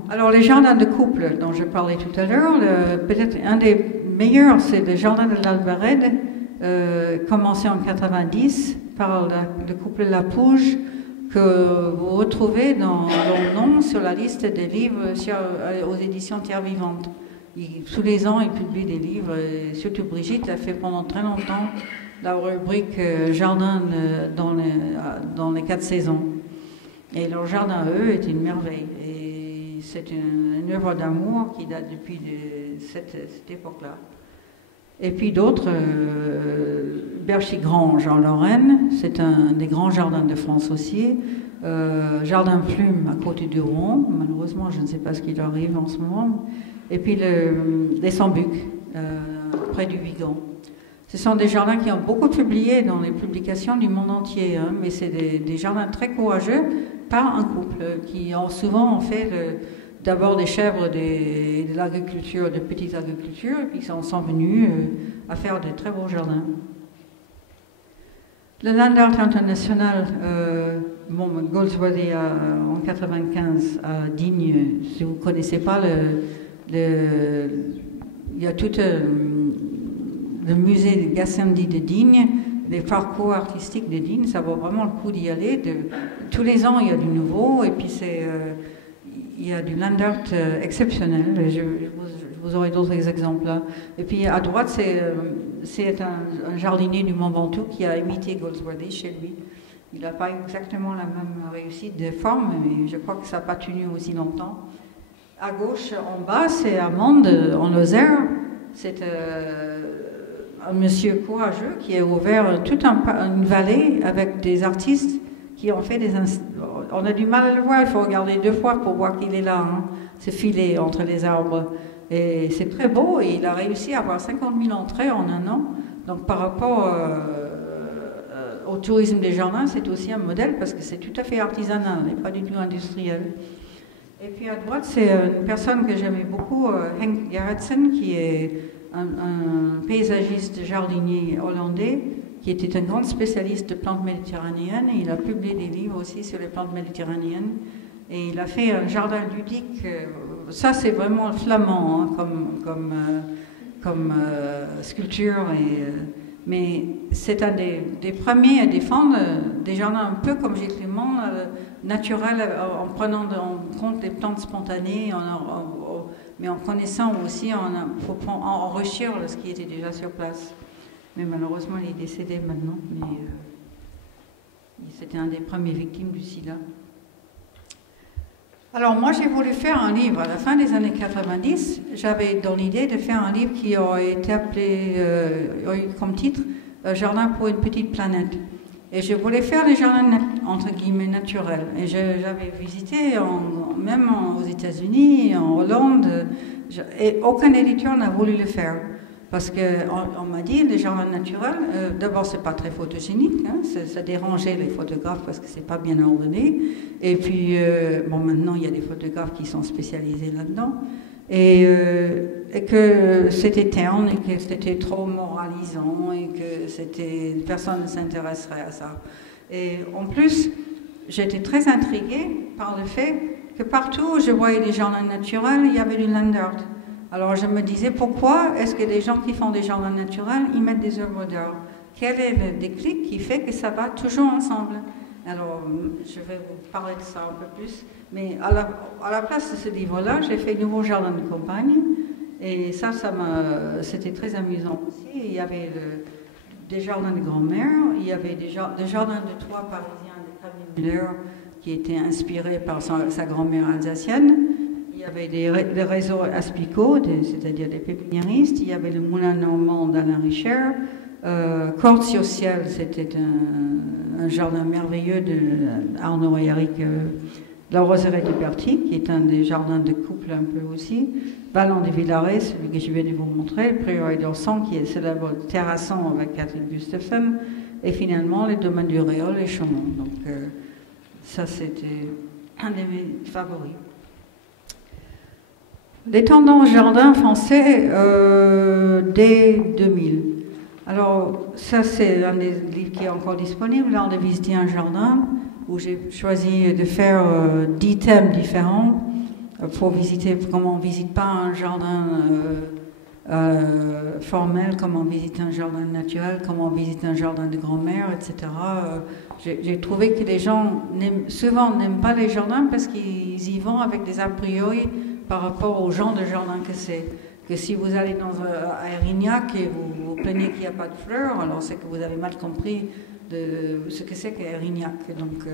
Alors les jardins de couple dont je parlais tout à l'heure, peut-être un des meilleurs, c'est le jardin de l'Albarède, commencé en 90 par le couple Lapouge, que vous retrouvez dans leur nom sur la liste des livres aux éditions Terre Vivante. Tous les ans, ils publient des livres, et surtout Brigitte a fait pendant très longtemps la rubrique Jardin dans les 4 saisons. Et leur jardin à eux est une merveille. Et c'est une œuvre d'amour qui date depuis cette époque-là. Et puis d'autres, Berchigrange en Lorraine, c'est un des grands jardins de France aussi. Jardin Plume à côté du Rouen, malheureusement je ne sais pas ce qui leur arrive en ce moment. Et puis les Sambuc, près du Vigan. Ce sont des jardins qui ont beaucoup publié dans les publications du monde entier, hein, mais c'est des jardins très courageux par un couple qui ont souvent fait d'abord des chèvres de l'agriculture, de petite agriculture, et puis ils sont venus à faire de très beaux jardins. Le Land Art International, Goldsworthy en 95 à Digne, si vous ne connaissez pas, il y a tout le musée de Gassendi de Digne, les parcours artistiques de Digne, ça vaut vraiment le coup d'y aller. Tous les ans, il y a du nouveau, et puis il y a du land art exceptionnel. Vous aurez d'autres exemples là. Et puis à droite, c'est un jardinier du Mont Ventoux qui a imité Goldsworthy chez lui. Il n'a pas exactement la même réussite de forme, mais je crois que ça n'a pas tenu aussi longtemps. À gauche, en bas, c'est à Mende, en Lozère. C'est un monsieur courageux qui a ouvert toute une vallée avec des artistes qui ont fait des... On a du mal à le voir, il faut regarder 2 fois pour voir qu'il est là. Hein. C'est filé entre les arbres. Et c'est très beau, et il a réussi à avoir 50 000 entrées en un an. Donc par rapport au tourisme des jardins, c'est aussi un modèle parce que c'est tout à fait artisanal et pas du tout industriel. Et puis à droite, c'est une personne que j'aimais beaucoup, Henk Gerritsen, qui est un paysagiste jardinier hollandais, qui était un grand spécialiste de plantes méditerranéennes. Et il a publié des livres aussi sur les plantes méditerranéennes. Et il a fait un jardin ludique. Ça, c'est vraiment flamand hein, comme sculpture. Mais c'est un des premiers à défendre des jardins un peu comme Gilles Clément, naturels, en prenant en compte les plantes spontanées, mais en connaissant aussi, il faut enrichir ce qui était déjà sur place. Mais malheureusement, il est décédé maintenant. Mais c'était un des premiers victimes du sida. Alors moi, j'ai voulu faire un livre. À la fin des années 90, j'avais dans l'idée de faire un livre qui aurait été appelé, comme titre, Jardin pour une petite planète. Et je voulais faire des jardins, entre guillemets, naturels. Et j'avais visité, même aux États-Unis, en Hollande, et aucun éditeur n'a voulu le faire. Parce qu'on m'a dit, les jardins naturels, d'abord, c'est pas très photogénique, hein, ça dérangeait les photographes parce que c'est pas bien ordonné. Et puis, bon, maintenant, il y a des photographes qui sont spécialisés là-dedans. Et que c'était terne et que c'était trop moralisant et que personne ne s'intéresserait à ça. Et en plus, j'étais très intriguée par le fait que partout où je voyais des jardins naturels, il y avait du land art. Alors je me disais, pourquoi est-ce que les gens qui font des jardins naturels, ils mettent des œuvres d'art? Quel est le déclic qui fait que ça va toujours ensemble? Alors je vais vous parler de ça un peu plus. Mais à la place de ce livre-là, j'ai fait Nouveau jardin de campagne. Et c'était très amusant aussi. Il y avait des jardins de grand-mère, il y avait des jardins de toit parisiens de Camille Müller qui étaient inspirés par sa grand-mère alsacienne. Il y avait des réseaux aspicots, c'est-à-dire des pépiniéristes. Il y avait le moulin normand d'Alain Richer. Corti au ciel, c'était un jardin merveilleux d'Arnaud et Eric La Roseraie de Berthier, qui est un des jardins de couple un peu aussi. Ballon de Villaret, celui que je viens de vous montrer. Le Prieuré d'Orsan, qui est célèbre terrassant avec Kathleen Gustafsson. Et finalement, les domaines du Réol et Chaumont. Donc, ça, c'était un de mes favoris. Les tendances jardin français dès 2000. Alors, ça, c'est un des livres qui est encore disponible. Là, on a visité un jardin où j'ai choisi de faire 10 thèmes différents pour visiter, comme on ne visite pas un jardin formel, comme on visite un jardin naturel, comme on visite un jardin de grand-mère, etc. J'ai trouvé que les gens souvent n'aiment pas les jardins parce qu'ils y vont avec des a priori par rapport au genre de jardin que c'est. Que si vous allez à Erignac et vous vous plaignez qu'il n'y a pas de fleurs, alors c'est que vous avez mal compris de ce que c'est qu'Erignac. Donc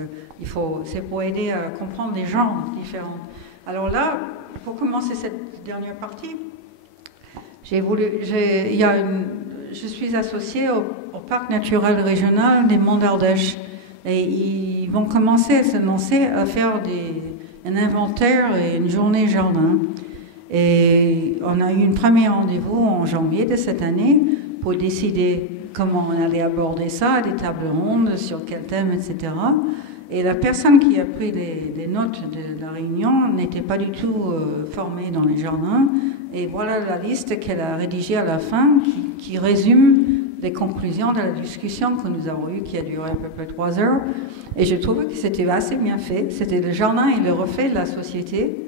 c'est pour aider à comprendre les genres différents. Alors là, pour commencer cette dernière partie, je suis associée au parc naturel régional des Monts d'Ardèche. Et ils vont commencer à se lancer à faire un inventaire et une journée jardin. Et on a eu un premier rendez-vous en janvier de cette année pour décider comment on allait aborder ça, des tables rondes, sur quel thème, etc. Et la personne qui a pris les notes de la réunion n'était pas du tout formée dans les jardins. Et voilà la liste qu'elle a rédigée à la fin qui résume les conclusions de la discussion que nous avons eue, qui a duré à peu près 3 heures. Et je trouvais que c'était assez bien fait. C'était le jardin et le reflet de la société.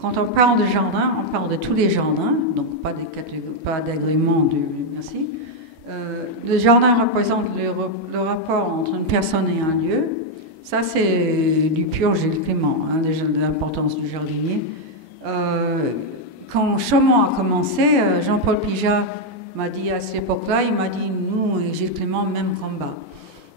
Quand on parle de jardin, on parle de tous les jardins, donc pas d'agrément, merci. Le jardin représente le rapport entre une personne et un lieu. Ça, c'est du pur Gilles Clément, hein, déjà de l'importance du jardinier. Quand Chaumont a commencé, Jean-Paul Pijat m'a dit à cette époque-là, il m'a dit, nous et Gilles Clément, même combat.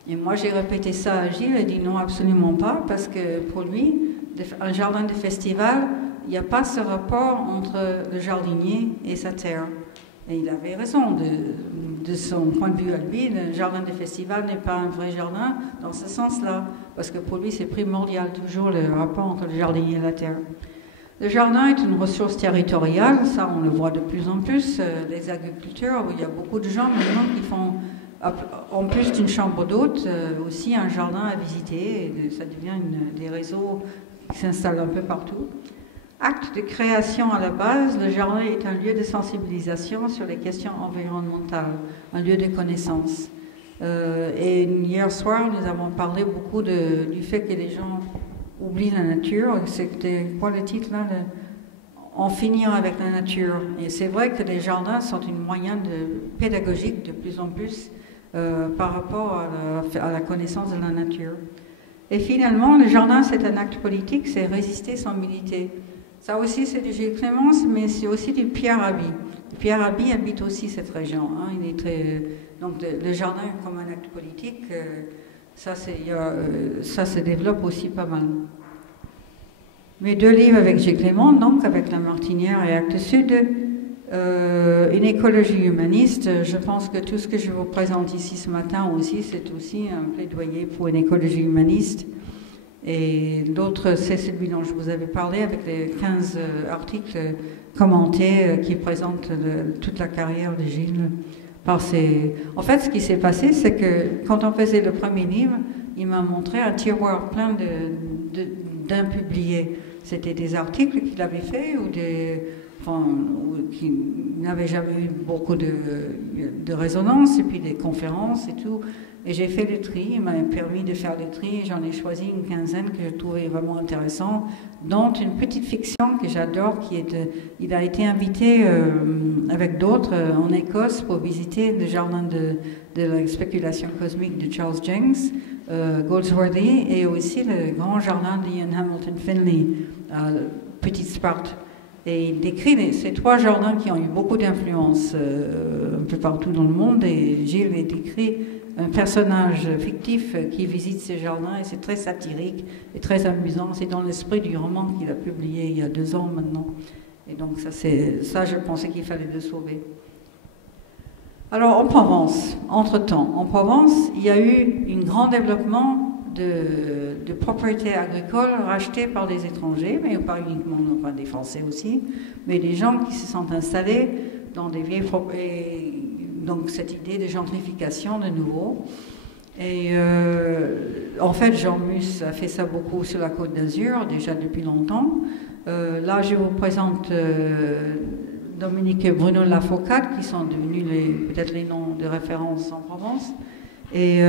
Et moi, j'ai répété ça à Gilles, il a dit non, absolument pas, parce que pour lui, un jardin de festival, il n'y a pas ce rapport entre le jardinier et sa terre. Et il avait raison, de son point de vue à lui, le jardin des festivals n'est pas un vrai jardin dans ce sens-là, parce que pour lui c'est primordial toujours le rapport entre le jardinier et la terre. Le jardin est une ressource territoriale, ça on le voit de plus en plus, les agriculteurs, il y a beaucoup de gens maintenant qui font, en plus d'une chambre d'hôte, aussi un jardin à visiter, et ça devient des réseaux qui s'installent un peu partout. Acte de création à la base, le jardin est un lieu de sensibilisation sur les questions environnementales, un lieu de connaissance. Et hier soir, nous avons parlé beaucoup du fait que les gens oublient la nature. C'était quoi le titre là, en finir avec la nature. Et c'est vrai que les jardins sont un moyen pédagogique de plus en plus par rapport à la connaissance de la nature. Et finalement, le jardin, c'est un acte politique, c'est résister sans militer. Ça aussi, c'est du Gilles Clémence, mais c'est aussi du Pierre Rabhi. Pierre Rabhi habite aussi cette région. Hein. Il est donc le jardin comme un acte politique, ça se développe aussi pas mal. Mes 2 livres avec Gilles Clément, donc avec La Martinière et Actes Sud, une écologie humaniste. Je pense que tout ce que je vous présente ici ce matin aussi, c'est aussi un plaidoyer pour une écologie humaniste. Et l'autre, c'est celui dont je vous avais parlé, avec les 15 articles commentés qui présentent toute la carrière de Gilles. En fait, ce qui s'est passé, c'est que quand on faisait le premier livre, il m'a montré un tiroir plein d'impubliés. C'était des articles qu'il avait faits ou qui n'avaient jamais eu beaucoup de résonance, et puis des conférences et tout. Et j'ai fait le tri, il m'a permis de faire le tri, j'en ai choisi une quinzaine que je trouvais vraiment intéressant, dont une petite fiction que j'adore, il a été invité avec d'autres en Écosse pour visiter le jardin de la spéculation cosmique de Charles Jenks, Goldsworthy, et aussi le grand jardin d'Ian Hamilton Finlay, Petite Sparte. Et il décrit ces 3 jardins qui ont eu beaucoup d'influence un peu partout dans le monde, et Gilles a décrit un personnage fictif qui visite ces jardins, et c'est très satirique et très amusant. C'est dans l'esprit du roman qu'il a publié il y a 2 ans maintenant. Et donc ça je pensais qu'il fallait le sauver. Alors en Provence, entre-temps, en Provence, il y a eu un grand développement de propriétés agricoles rachetées par des étrangers, mais pas uniquement, enfin des Français aussi, mais des gens qui se sont installés dans des vieilles propriétés. Donc cette idée de gentrification de nouveau. Et en fait, Jean Mus a fait ça beaucoup sur la Côte d'Azur, déjà depuis longtemps. Là, je vous présente Dominique et Bruno Lafocade, qui sont devenus peut-être les noms de référence en Provence. Et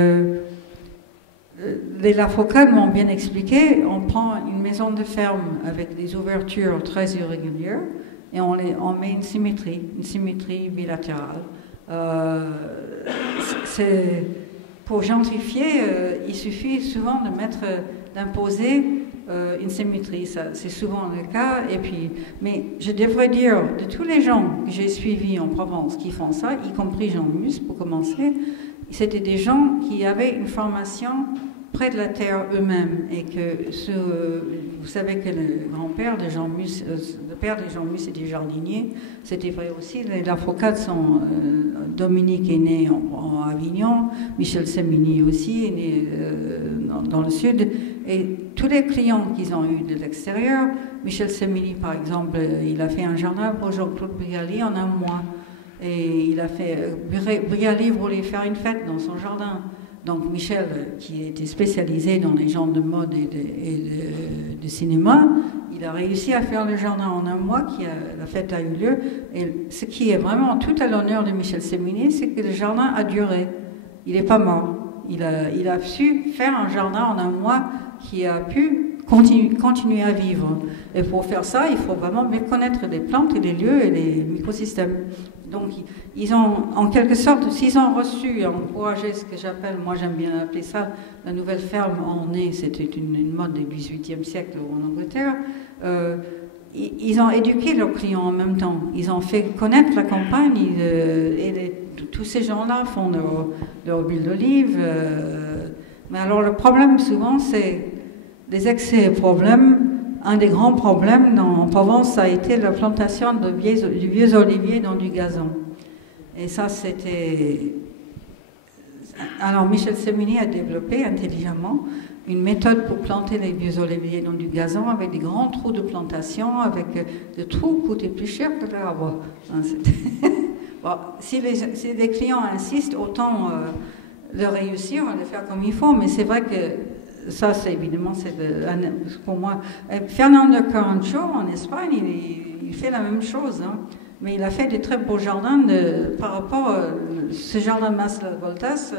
les Lafocade m'ont bien expliqué, on prend une maison de ferme avec des ouvertures très irrégulières et on met une symétrie bilatérale. Pour gentrifier, il suffit souvent d'imposer une symétrie. C'est souvent le cas. Mais je devrais dire, de tous les gens que j'ai suivis en Provence qui font ça, y compris Jean Mus pour commencer, c'était des gens qui avaient une formation près de la terre eux-mêmes, et que vous savez que le grand-père de Jean Mus, le père de Jean Mus était jardinier, c'était vrai aussi. Les Lafocade sont, Dominique est né en Avignon, Michel Semini aussi est né dans le sud, et tous les clients qu'ils ont eus de l'extérieur, Michel Semini par exemple, il a fait un jardin pour Jean-Claude Brialy en un mois, et il a fait, Brialy voulait faire une fête dans son jardin. Donc Michel, qui était spécialisé dans les genres de mode et de cinéma, il a réussi à faire le jardin en un mois, la fête a eu lieu. Et ce qui est vraiment tout à l'honneur de Michel Semini, c'est que le jardin a duré. Il n'est pas mort. Il a su faire un jardin en un mois qui a pu continuer à vivre. Et pour faire ça, il faut vraiment méconnaître les plantes et les lieux et les microsystèmes. Donc, ils ont, en quelque sorte, s'ils ont reçu et encouragé ce que j'appelle, moi j'aime bien appeler ça, la nouvelle ferme en nez, c'était une mode du XVIIIe siècle en Angleterre, ils ont éduqué leurs clients en même temps. Ils ont fait connaître la campagne, tous ces gens-là font leur huile d'olive. Mais alors le problème souvent, c'est des excès et problèmes un des grands problèmes en Provence, ça a été la plantation du vieux olivier dans du gazon. Et ça, c'était... Alors, Michel Semini a développé intelligemment une méthode pour planter les vieux oliviers dans du gazon avec des grands trous de plantation, avec des trous qui coûtaient plus cher que la bois. Bon, si les clients insistent, autant de réussir, de faire comme il faut, mais c'est vrai que ça, c'est évidemment, pour moi. Fernando Carancho, en Espagne, il fait la même chose, hein, mais il a fait des très beaux jardins par rapport à ce jardin Mas Las Voltas,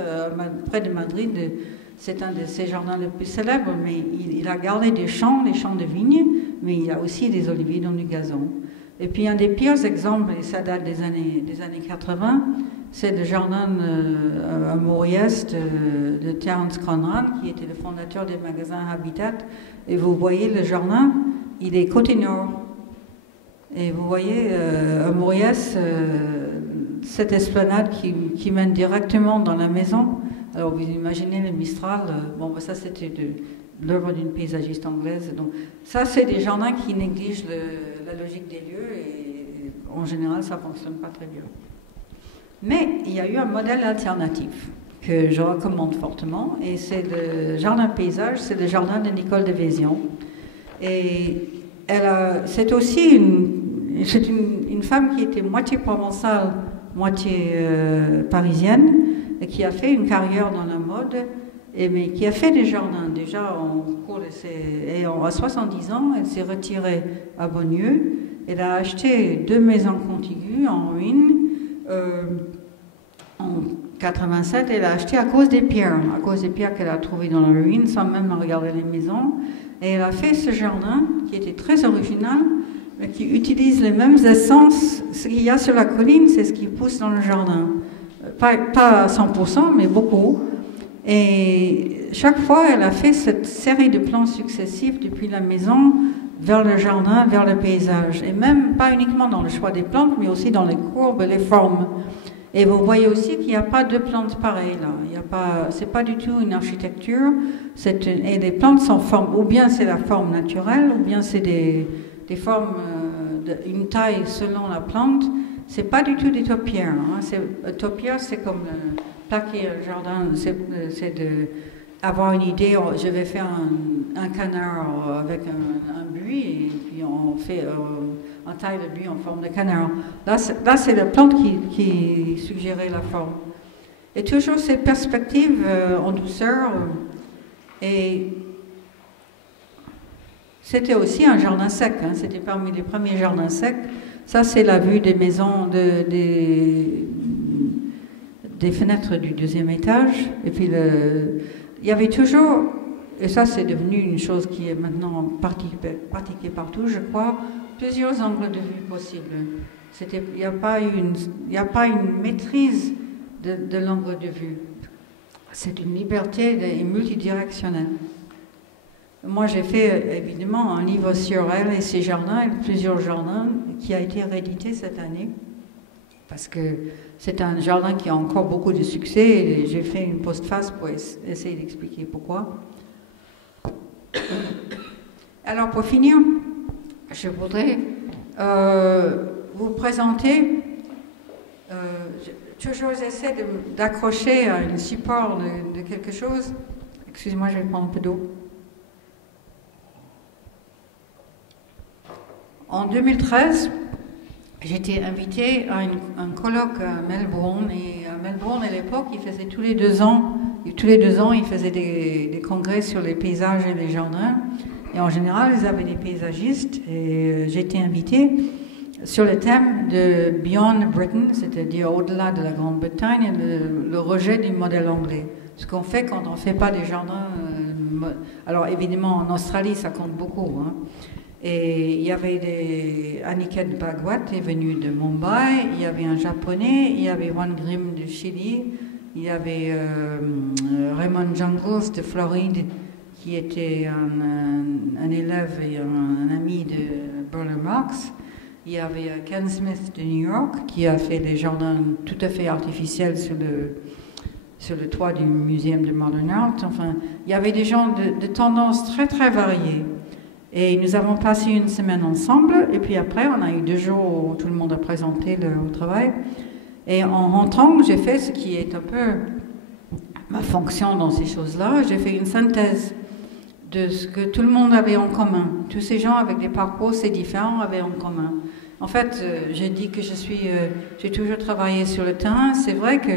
près de Madrid. C'est un de ses jardins les plus célèbres, mais il a gardé des champs de vignes, mais il a aussi des oliviers dans du gazon. Et puis un des pires exemples, et ça date des années 80, c'est le jardin à Moriès de Terence Conran, qui était le fondateur des magasins Habitat. Et vous voyez le jardin, il est côté nord. Et vous voyez à Moriès, cette esplanade qui mène directement dans la maison. Alors vous imaginez le Mistral, bon ça c'était l'œuvre d'une paysagiste anglaise. Donc ça c'est des jardins qui négligent la logique des lieux et en général ça ne fonctionne pas très bien. Mais il y a eu un modèle alternatif que je recommande fortement et c'est le jardin paysage, c'est le jardin de Nicole de Vézion. Et c'est aussi une femme qui était moitié provençale, moitié parisienne, et qui a fait une carrière dans la mode, mais qui a fait des jardins déjà en cours de et à 70 ans, elle s'est retirée à Beaulieu. Elle a acheté 2 maisons contiguës en ruine. En 87, elle a acheté à cause des pierres qu'elle a trouvées dans la ruine, sans même regarder les maisons. Et elle a fait ce jardin qui était très original, mais qui utilise les mêmes essences. Ce qu'il y a sur la colline, c'est ce qui pousse dans le jardin. Pas à 100%, mais beaucoup. Et chaque fois, elle a fait cette série de plans successifs depuis la maison vers le jardin, vers le paysage. Et même pas uniquement dans le choix des plantes, mais aussi dans les courbes et les formes. Et vous voyez aussi qu'il n'y a pas de plantes pareilles là. C'est pas du tout une architecture. Et les plantes sont formes. Ou bien c'est la forme naturelle, ou bien c'est des formes une taille selon la plante. C'est pas du tout des topiaires. Hein. Topiaire, c'est comme plaquer un jardin, c'est avoir une idée. Je vais faire un canard avec un buis et puis on fait un taille de buis en forme de canard. Là, c'est la plante qui suggérait la forme. Et toujours cette perspective en douceur. Et c'était aussi un jardin sec. Hein. C'était parmi les premiers jardins secs. Ça, c'est la vue des maisons, des fenêtres du 2e étage. Et puis, il y avait toujours, et ça, c'est devenu une chose qui est maintenant pratiquée partout, je crois, plusieurs angles de vue possibles. Il n'y a pas une maîtrise de l'angle de vue. C'est une liberté multidirectionnelle. Moi, j'ai fait évidemment un livre sur elle et ses jardins, et plusieurs jardins, qui a été réédité cette année, parce que c'est un jardin qui a encore beaucoup de succès, et j'ai fait une postface pour essayer d'expliquer pourquoi. Alors, pour finir, je voudrais vous présenter, toujours j'essaie d'accrocher à un support de quelque chose. Excusez-moi, je vais prendre un peu d'eau. En 2013, j'étais invitée à un colloque à Melbourne. Et à Melbourne, à l'époque, ils faisaient tous les 2 ans, ils faisaient des congrès sur les paysages et les jardins. Et en général, ils avaient des paysagistes. Et j'étais invitée sur le thème de Beyond Britain, c'est-à-dire au-delà de la Grande-Bretagne, le rejet du modèle anglais. Ce qu'on fait quand on ne fait pas des jardins. Alors évidemment, en Australie, ça compte beaucoup. Hein. Et il y avait Aniket Bhagwat est venu de Mumbai, il y avait un japonais, il y avait Juan Grimm du Chili, il y avait Raymond Jungles de Floride qui était un élève et un ami de Burle Marx. Il y avait Ken Smith de New York qui a fait des jardins tout à fait artificiels sur le toit du Muséum de Modern Art. Enfin, il y avait des gens de tendances très très variées. Et nous avons passé une semaine ensemble, et puis après, on a eu 2 jours où tout le monde a présenté le travail. Et en rentrant, j'ai fait ce qui est un peu ma fonction dans ces choses-là. J'ai fait une synthèse de ce que tout le monde avait en commun. Tous ces gens avec des parcours assez différents avaient en commun. En fait, j'ai dit que j'ai toujours travaillé sur le terrain. C'est vrai que,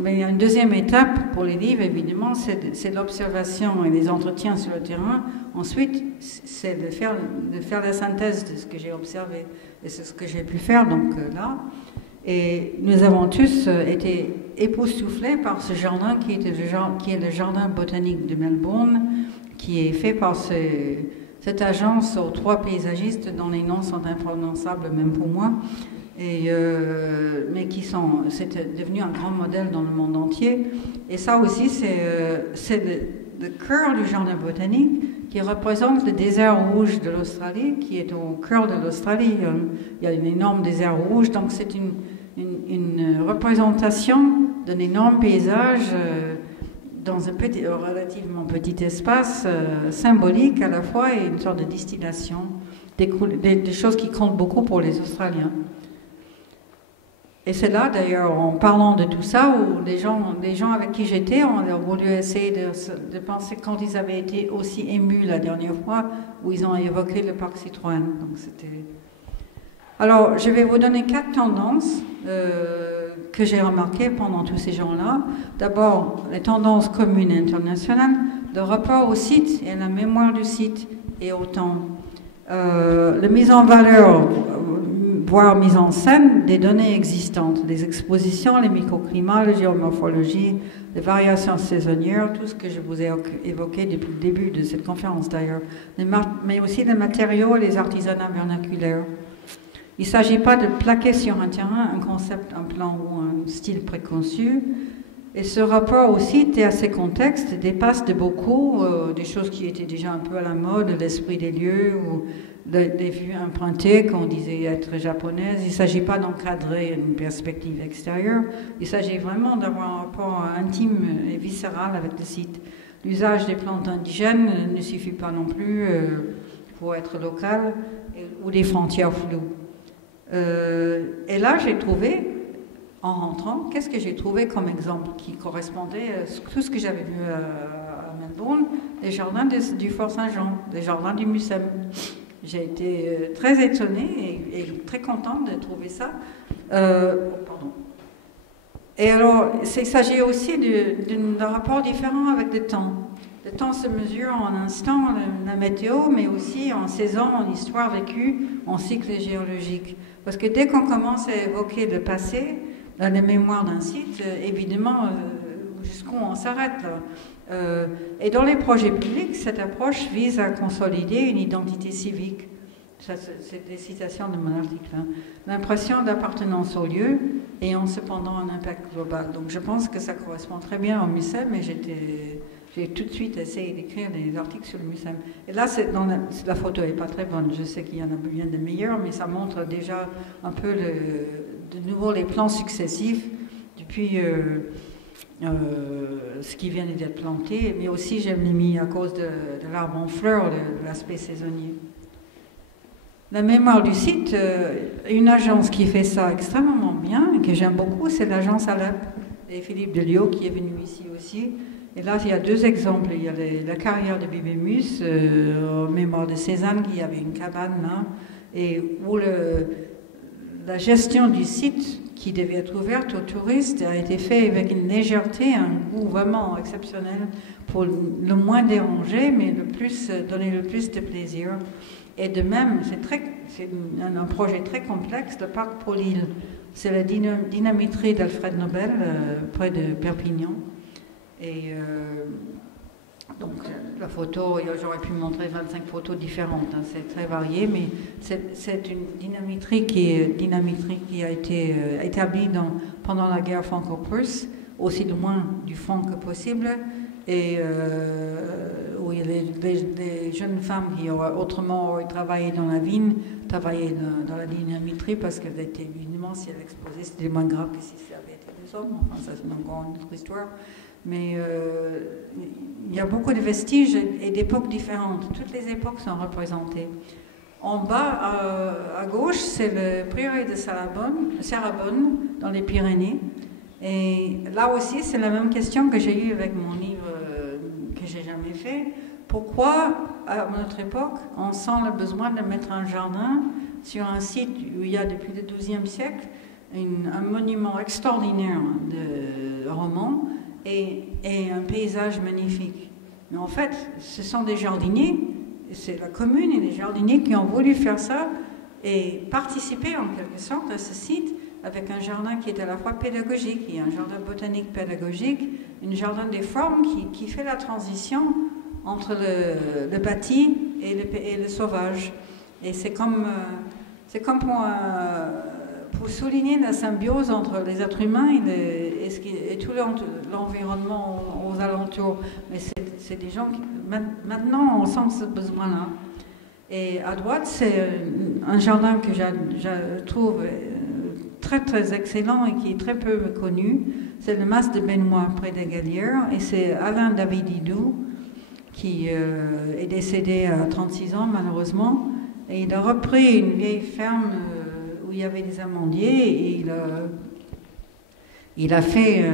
mais il y a une deuxième étape pour les livres, évidemment, c'est l'observation et les entretiens sur le terrain. Ensuite, c'est de faire la synthèse de ce que j'ai observé et c'est ce que j'ai pu faire. Donc là, et nous avons tous été époustouflés par ce jardin qui est le jardin botanique de Melbourne, qui est fait par cette agence aux 3 paysagistes dont les noms sont imprononçables même pour moi, mais c'est devenu un grand modèle dans le monde entier. Et ça aussi, c'est le cœur du jardin botanique qui représente le désert rouge de l'Australie, qui est au cœur de l'Australie. Il y a un énorme désert rouge, donc c'est une représentation d'un énorme paysage dans un relativement petit espace symbolique à la fois et une sorte de distillation, des choses qui comptent beaucoup pour les Australiens. Et c'est là, d'ailleurs, en parlant de tout ça, où les gens avec qui j'étais, on a voulu essayer de penser quand ils avaient été aussi émus la dernière fois, où ils ont évoqué le parc Citroën. Donc c'était... Alors, je vais vous donner 4 tendances que j'ai remarquées pendant tous ces gens-là. D'abord, les tendances communes et internationales, le rapport au site et à la mémoire du site et au temps. La mise en valeur, voire mise en scène des données existantes, les expositions, les microclimats, la géomorphologie, les variations saisonnières, tout ce que je vous ai évoqué depuis le début de cette conférence d'ailleurs, mais aussi les matériaux et les artisanats vernaculaires. Il ne s'agit pas de plaquer sur un terrain un concept, un plan ou un style préconçu. Et ce rapport au site et à ses contextes dépasse de beaucoup des choses qui étaient déjà un peu à la mode, l'esprit des lieux ou des vues empruntées qu'on disait être japonaises. Il ne s'agit pas d'encadrer une perspective extérieure. Il s'agit vraiment d'avoir un rapport intime et viscéral avec le site. L'usage des plantes indigènes ne suffit pas non plus pour être local ou des frontières floues. Et là, j'ai trouvé, en rentrant, qu'est-ce que j'ai trouvé comme exemple qui correspondait à tout ce que j'avais vu à Melbourne, les jardins du Fort Saint-Jean, les jardins du Mucem. J'ai été très étonnée et très contente de trouver ça. Pardon. Et alors, il s'agit aussi d'un rapport différent avec le temps. Le temps se mesure en instant, la météo, mais aussi en saison, en histoire vécue, en cycle géologique. Parce que dès qu'on commence à évoquer le passé, dans les mémoires d'un site, évidemment, jusqu'où on s'arrête là. Et dans les projets publics, cette approche vise à consolider une identité civique. C'est des citations de mon article. Hein. L'impression d'appartenance au lieu ayant cependant un impact global. Donc je pense que ça correspond très bien au MUCEM, mais j'ai tout de suite essayé d'écrire des articles sur le MUCEM. Et là, la photo n'est pas très bonne. Je sais qu'il y en a bien de meilleures, mais ça montre déjà un peu de nouveau les plans successifs depuis ce qui vient d'être planté, mais aussi j'ai mis à cause de l'arbre en fleurs, l'aspect saisonnier. La mémoire du site, une agence qui fait ça extrêmement bien et que j'aime beaucoup, c'est l'agence Alep et Philippe Delio qui est venu ici aussi. Et là, il y a 2 exemples. Il y a la carrière de Bibémus, en mémoire de Cézanne, qui avait une cabane là, et où la gestion du site qui devait être ouverte aux touristes a été faite avec une légèreté, un goût vraiment exceptionnel pour le moins déranger, mais donner le plus de plaisir. Et de même, c'est un projet très complexe, le parc pour l'île. C'est la dynamiterie d'Alfred Nobel, près de Perpignan. Et donc la photo, j'aurais pu montrer 25 photos différentes, hein, c'est très varié, mais c'est une dynamitérie qui a été établie pendant la guerre franco-prusse, aussi loin du front que possible, et où il y a des jeunes femmes qui autrement auraient travaillé dans la vigne, travaillaient dans la dynamiterie, parce qu'elles étaient, évidemment, si elles explosaient, c'était moins grave que si ça avait été des hommes, enfin ça c'est encore une autre histoire. Mais il y a beaucoup de vestiges et d'époques différentes. Toutes les époques sont représentées. En bas, à gauche, c'est le prieuré de Sarrabonne, dans les Pyrénées. Et là aussi, c'est la même question que j'ai eue avec mon livre que j'ai jamais fait. Pourquoi, à notre époque, on sent le besoin de mettre un jardin sur un site où il y a depuis le XIIe siècle un monument extraordinaire de romans et un paysage magnifique. Mais en fait, ce sont des jardiniers, c'est la commune et les jardiniers qui ont voulu faire ça et participer en quelque sorte à ce site avec un jardin qui est à la fois pédagogique, il y a un jardin botanique pédagogique, un jardin des formes qui fait la transition entre le bâti et le sauvage. Et c'est comme pour souligner la symbiose entre les êtres humains et tout l'environnement aux alentours. Mais c'est des gens qui, maintenant, on sent ce besoin-là. Et à droite, c'est un jardin que je trouve très très excellent et qui est très peu connu. C'est le Mas de Benoît près des Galières et c'est Alain Davididou qui est décédé à 36 ans malheureusement et il a repris une vieille ferme où il y avait des amandiers et il a fait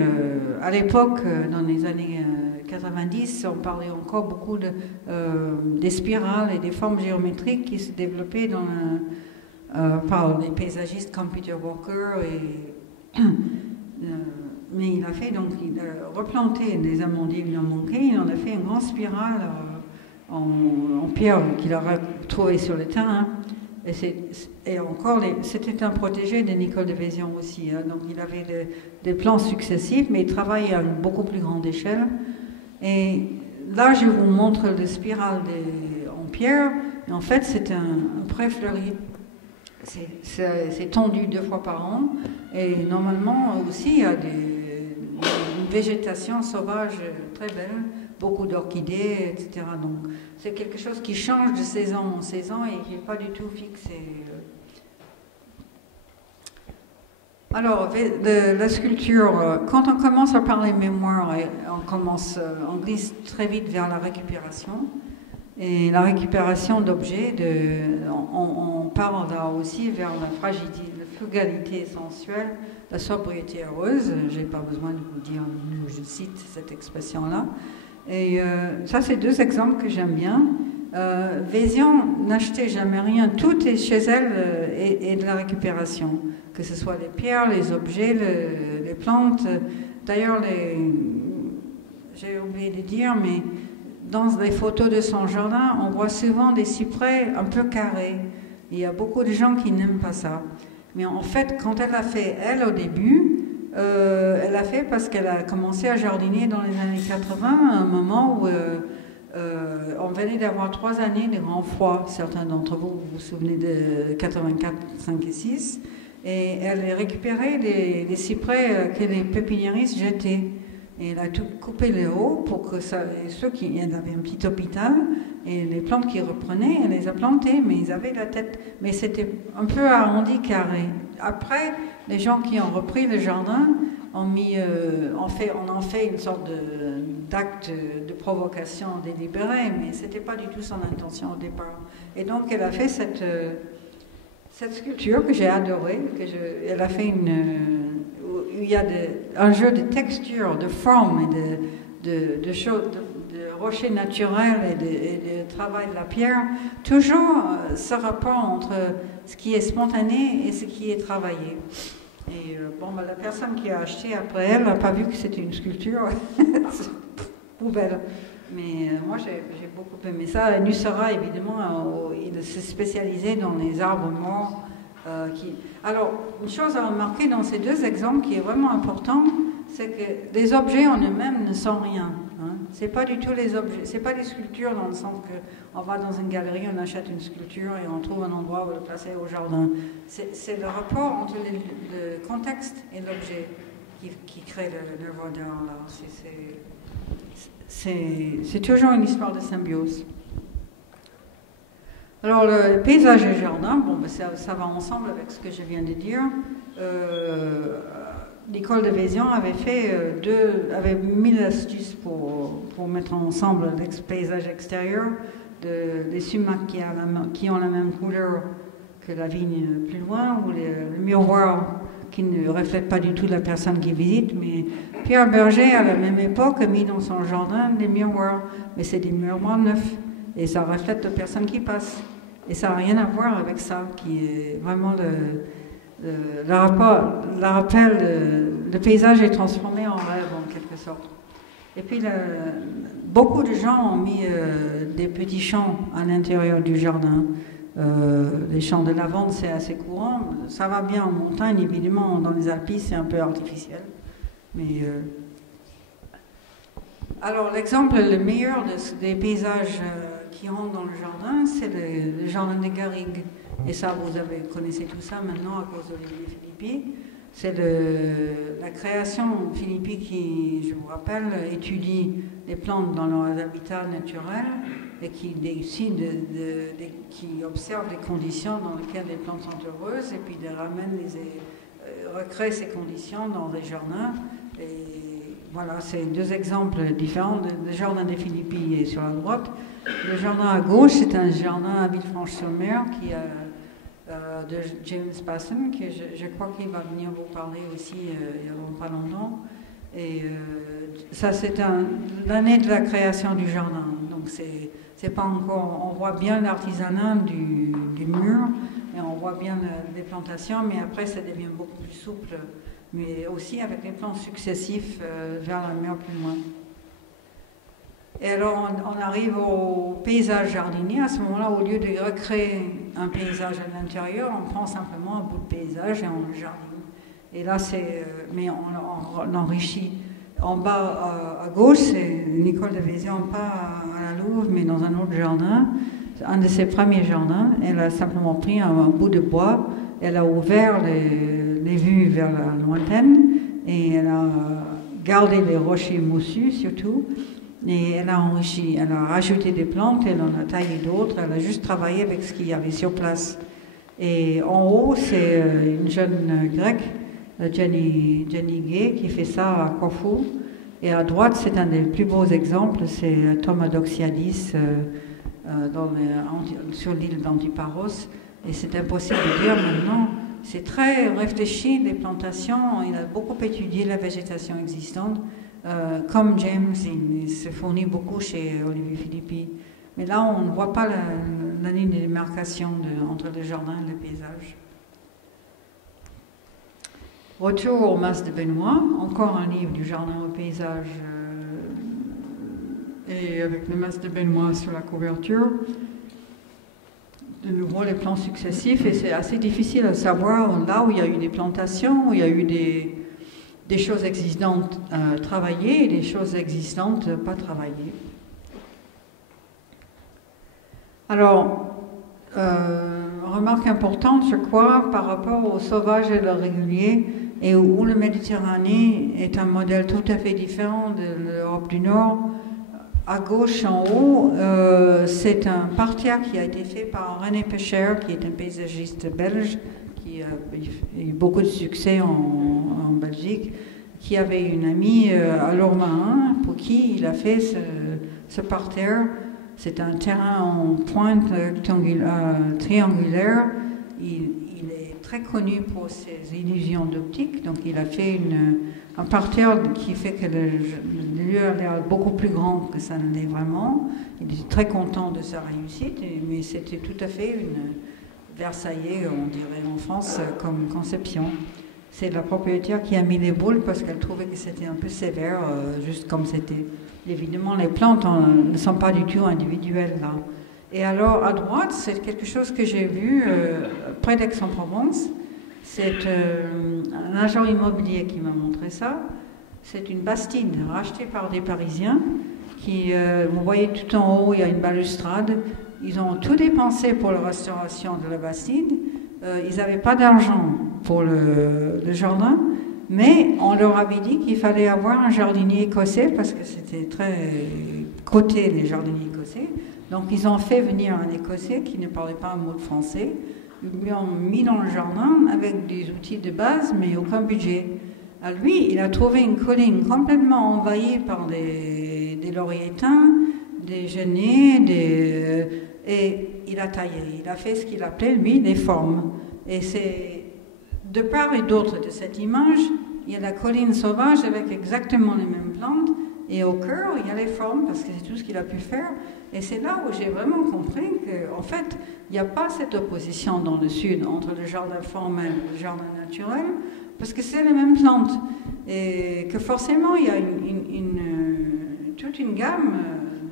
à l'époque dans les années 90 on parlait encore beaucoup des spirales et des formes géométriques qui se développaient par les paysagistes comme Peter Walker mais il a replanté des amandiers qui lui en manquaient, il en a fait une grande spirale en pierre qu'il a trouvé sur le terrain. Et encore, c'était un protégé de Nicole de Vézion aussi, hein, donc il avait des plans successifs, mais il travaillait à une beaucoup plus grande échelle. Et là, je vous montre le spirale en pierre, et en fait, c'est un pré fleuri. C'est tondu 2 fois par an et normalement aussi il y a une végétation sauvage très belle, beaucoup d'orchidées, etc. Donc c'est quelque chose qui change de saison en saison et qui n'est pas du tout fixé. Alors la sculpture, quand on commence à parler mémoire, on glisse très vite vers la récupération. Et la récupération d'objets, on parle là aussi vers la fragilité, la frugalité sensuelle, la sobriété heureuse. Je n'ai pas besoin de vous dire où je cite cette expression-là. Et ça, c'est 2 exemples que j'aime bien. Vézion n'achetait jamais rien. Tout est chez elle et de la récupération. Que ce soit les pierres, les objets, les plantes. D'ailleurs, j'ai oublié de dire, mais dans les photos de son jardin, on voit souvent des cyprès un peu carrés. Il y a beaucoup de gens qui n'aiment pas ça. Mais en fait, quand elle a fait, elle, au début, elle a fait parce qu'elle a commencé à jardiner dans les années 80, à un moment où on venait d'avoir 3 années de grand froid. Certains d'entre vous vous souvenez de 84, 5 et 6. Et elle a récupéré les cyprès que les pépiniéristes jetaient. Et elle a tout coupé les hauts pour que ceux qui il y avait un petit hôpital et les plantes qui reprenaient, elle les a plantées, mais ils avaient la tête, mais c'était un peu arrondi carré. Après, les gens qui ont repris le jardin on en fait une sorte d'acte de provocation délibéré, mais c'était pas du tout son intention au départ. Et donc elle a fait cette sculpture que j'ai adorée, elle a fait où il y a un jeu de texture, de forme et de rochers naturels et de travail de la pierre. Toujours ce rapport entre ce qui est spontané et ce qui est travaillé. Et la personne qui a acheté après elle n'a pas vu que c'était une sculpture. Poubelle. Mais moi j'ai beaucoup aimé ça. Nusserat, évidemment, il s'est spécialisé dans les arbres morts. Alors, une chose à remarquer dans ces 2 exemples qui est vraiment important, c'est que les objets en eux-mêmes ne sont rien. Hein. C'est pas du tout les objets, c'est pas des sculptures dans le sens qu'on va dans une galerie, on achète une sculpture et on trouve un endroit où le placer au jardin. C'est le rapport entre le contexte et l'objet qui crée l'œuvre d'art là. C'est toujours une histoire de symbiose. Alors le paysage et le jardin, ça va ensemble avec ce que je viens de dire. l'école de Vézian avait mis l'astuce pour mettre ensemble les paysages extérieurs, les sumacs qui ont la même couleur que la vigne plus loin, ou le miroir qui ne reflète pas du tout la personne qui visite, mais Pierre Berger, à la même époque, a mis dans son jardin des miroirs, mais c'est des miroirs neufs, et ça reflète la personne qui passe. Et ça n'a rien à voir avec ça, qui est vraiment le paysage est transformé en rêve, en quelque sorte. Et puis, beaucoup de gens ont mis des petits champs à l'intérieur du jardin. Les champs de lavande, c'est assez courant. Ça va bien en montagne, évidemment. Dans les Alpes, c'est un peu artificiel. Mais, alors, l'exemple le meilleur des paysages qui rentrent dans le jardin, c'est le jardin des Garrigues. Et ça, vous connaissez tout ça maintenant à cause d'Olivier Philippi. C'est la création Philippi qui, je vous rappelle, étudie les plantes dans leur habitat naturel et qui décide, qui observe les conditions dans lesquelles les plantes sont heureuses et puis recrée ces conditions dans les jardins. Et voilà, c'est deux exemples différents. Le jardin des Philippi est sur la droite. Le jardin à gauche, c'est un jardin à Villefranche-sur-Mer de James Passon, que je crois qu'il va venir vous parler aussi il n'y a pas longtemps. Et ça, c'est l'année de la création du jardin. Donc, c'est pas encore. On voit bien l'artisanat du mur, et on voit bien les plantations, mais après, ça devient beaucoup plus souple, mais aussi avec les plans successifs vers la mer plus loin. Et alors, on arrive au paysage jardinier. À ce moment-là, au lieu de recréer un paysage à l'intérieur, on prend simplement un bout de paysage et on le jardine. Et là, mais on l'enrichit. En bas, à gauche, c'est Nicole de Vézian, pas à la Louve, mais dans un autre jardin, un de ses premiers jardins. Elle a simplement pris un bout de bois, elle a ouvert les vues vers la lointaine, et elle a gardé les rochers moussus surtout. Et elle a enrichi, elle a rajouté des plantes, elle en a taillé d'autres, elle a juste travaillé avec ce qu'il y avait sur place. Et en haut, c'est une jeune grecque, Jenny Gay, qui fait ça à Corfou. Et à droite, c'est un des plus beaux exemples, c'est Thomas Doxiadis sur l'île d'Antiparos. Et c'est impossible de dire maintenant. C'est très réfléchi, les plantations, il a beaucoup étudié la végétation existante. Comme James, il se fournit beaucoup chez Olivier Philippi. Mais là, on ne voit pas la ligne de démarcation entre le jardin et le paysage. Retour au Mas de Benoît, encore un livre du jardin au paysage et avec le Mas de Benoît sur la couverture. De nouveau, les plans successifs, et c'est assez difficile à savoir là où il y a eu des plantations, où il y a eu des choses existantes travaillées et des choses existantes pas travaillées. Alors, remarque importante, je crois, par rapport au sauvage et le régulier, et où le Méditerranée est un modèle tout à fait différent de l'Europe du Nord. À gauche, en haut, c'est un parterre qui a été fait par René Pecher, qui est un paysagiste belge, qui a eu beaucoup de succès en Belgique, qui avait une amie à Lourmarin, pour qui il a fait ce parterre. C'est un terrain en pointe triangulaire. Il est très connu pour ses illusions d'optique, donc il a fait un parterre qui fait que le lieu a l'air beaucoup plus grand que ça ne l'est vraiment. Il est très content de sa réussite, mais c'était tout à fait une Versaillais, on dirait en France, comme conception. C'est la propriétaire qui a mis les boules parce qu'elle trouvait que c'était un peu sévère, juste comme c'était. Évidemment, les plantes ne sont pas du tout individuelles là. Et alors, à droite, c'est quelque chose que j'ai vu près d'Aix-en-Provence. C'est un agent immobilier qui m'a montré ça. C'est une bastide rachetée par des Parisiens vous voyez tout en haut, il y a une balustrade. Ils ont tout dépensé pour la restauration de la bastide. Ils n'avaient pas d'argent pour le jardin, mais on leur avait dit qu'il fallait avoir un jardinier écossais parce que c'était très coté, les jardiniers écossais. Donc ils ont fait venir un écossais qui ne parlait pas un mot de français. Ils lui ont mis dans le jardin avec des outils de base, mais aucun budget. Lui, il a trouvé une colline complètement envahie par des lauriers-thym, des genêts, et il a taillé. Il a fait ce qu'il appelait, lui, des formes. Et c'est de part et d'autre de cette image, il y a la colline sauvage avec exactement les mêmes plantes, et au cœur, il y a les formes, parce que c'est tout ce qu'il a pu faire. Et c'est là où j'ai vraiment compris qu'en fait, il n'y a pas cette opposition dans le sud entre le jardin formel et le jardin naturel, parce que c'est les mêmes plantes. Et que forcément, il y a toute une gamme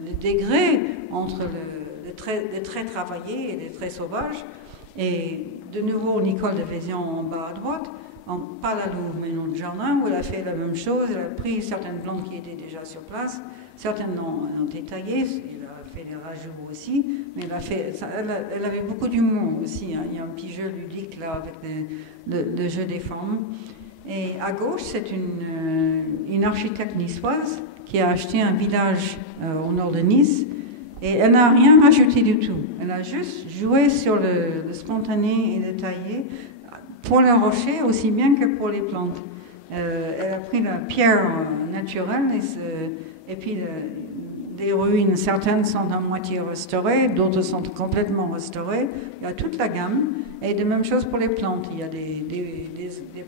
de degrés entre les traits travaillés et les traits sauvages. Et de nouveau, Nicole de Vézian en bas à droite, pas la Louve, mais notre jardin, où elle a fait la même chose. Elle a pris certaines plantes qui étaient déjà sur place, certaines ont été taillées, elle a fait des rajouts aussi, mais elle avait beaucoup d'humour aussi. Hein. Il y a un petit jeu ludique là avec le jeu des formes. Et à gauche, c'est une architecte niçoise qui a acheté un village au nord de Nice, et elle n'a rien rajouté du tout. Elle a juste joué sur le spontané et le taillé, pour les rochers aussi bien que pour les plantes. Elle a pris la pierre naturelle et puis des ruines, certaines sont à moitié restaurées, d'autres sont complètement restaurées. Il y a toute la gamme. Et de même chose pour les plantes. Il y a des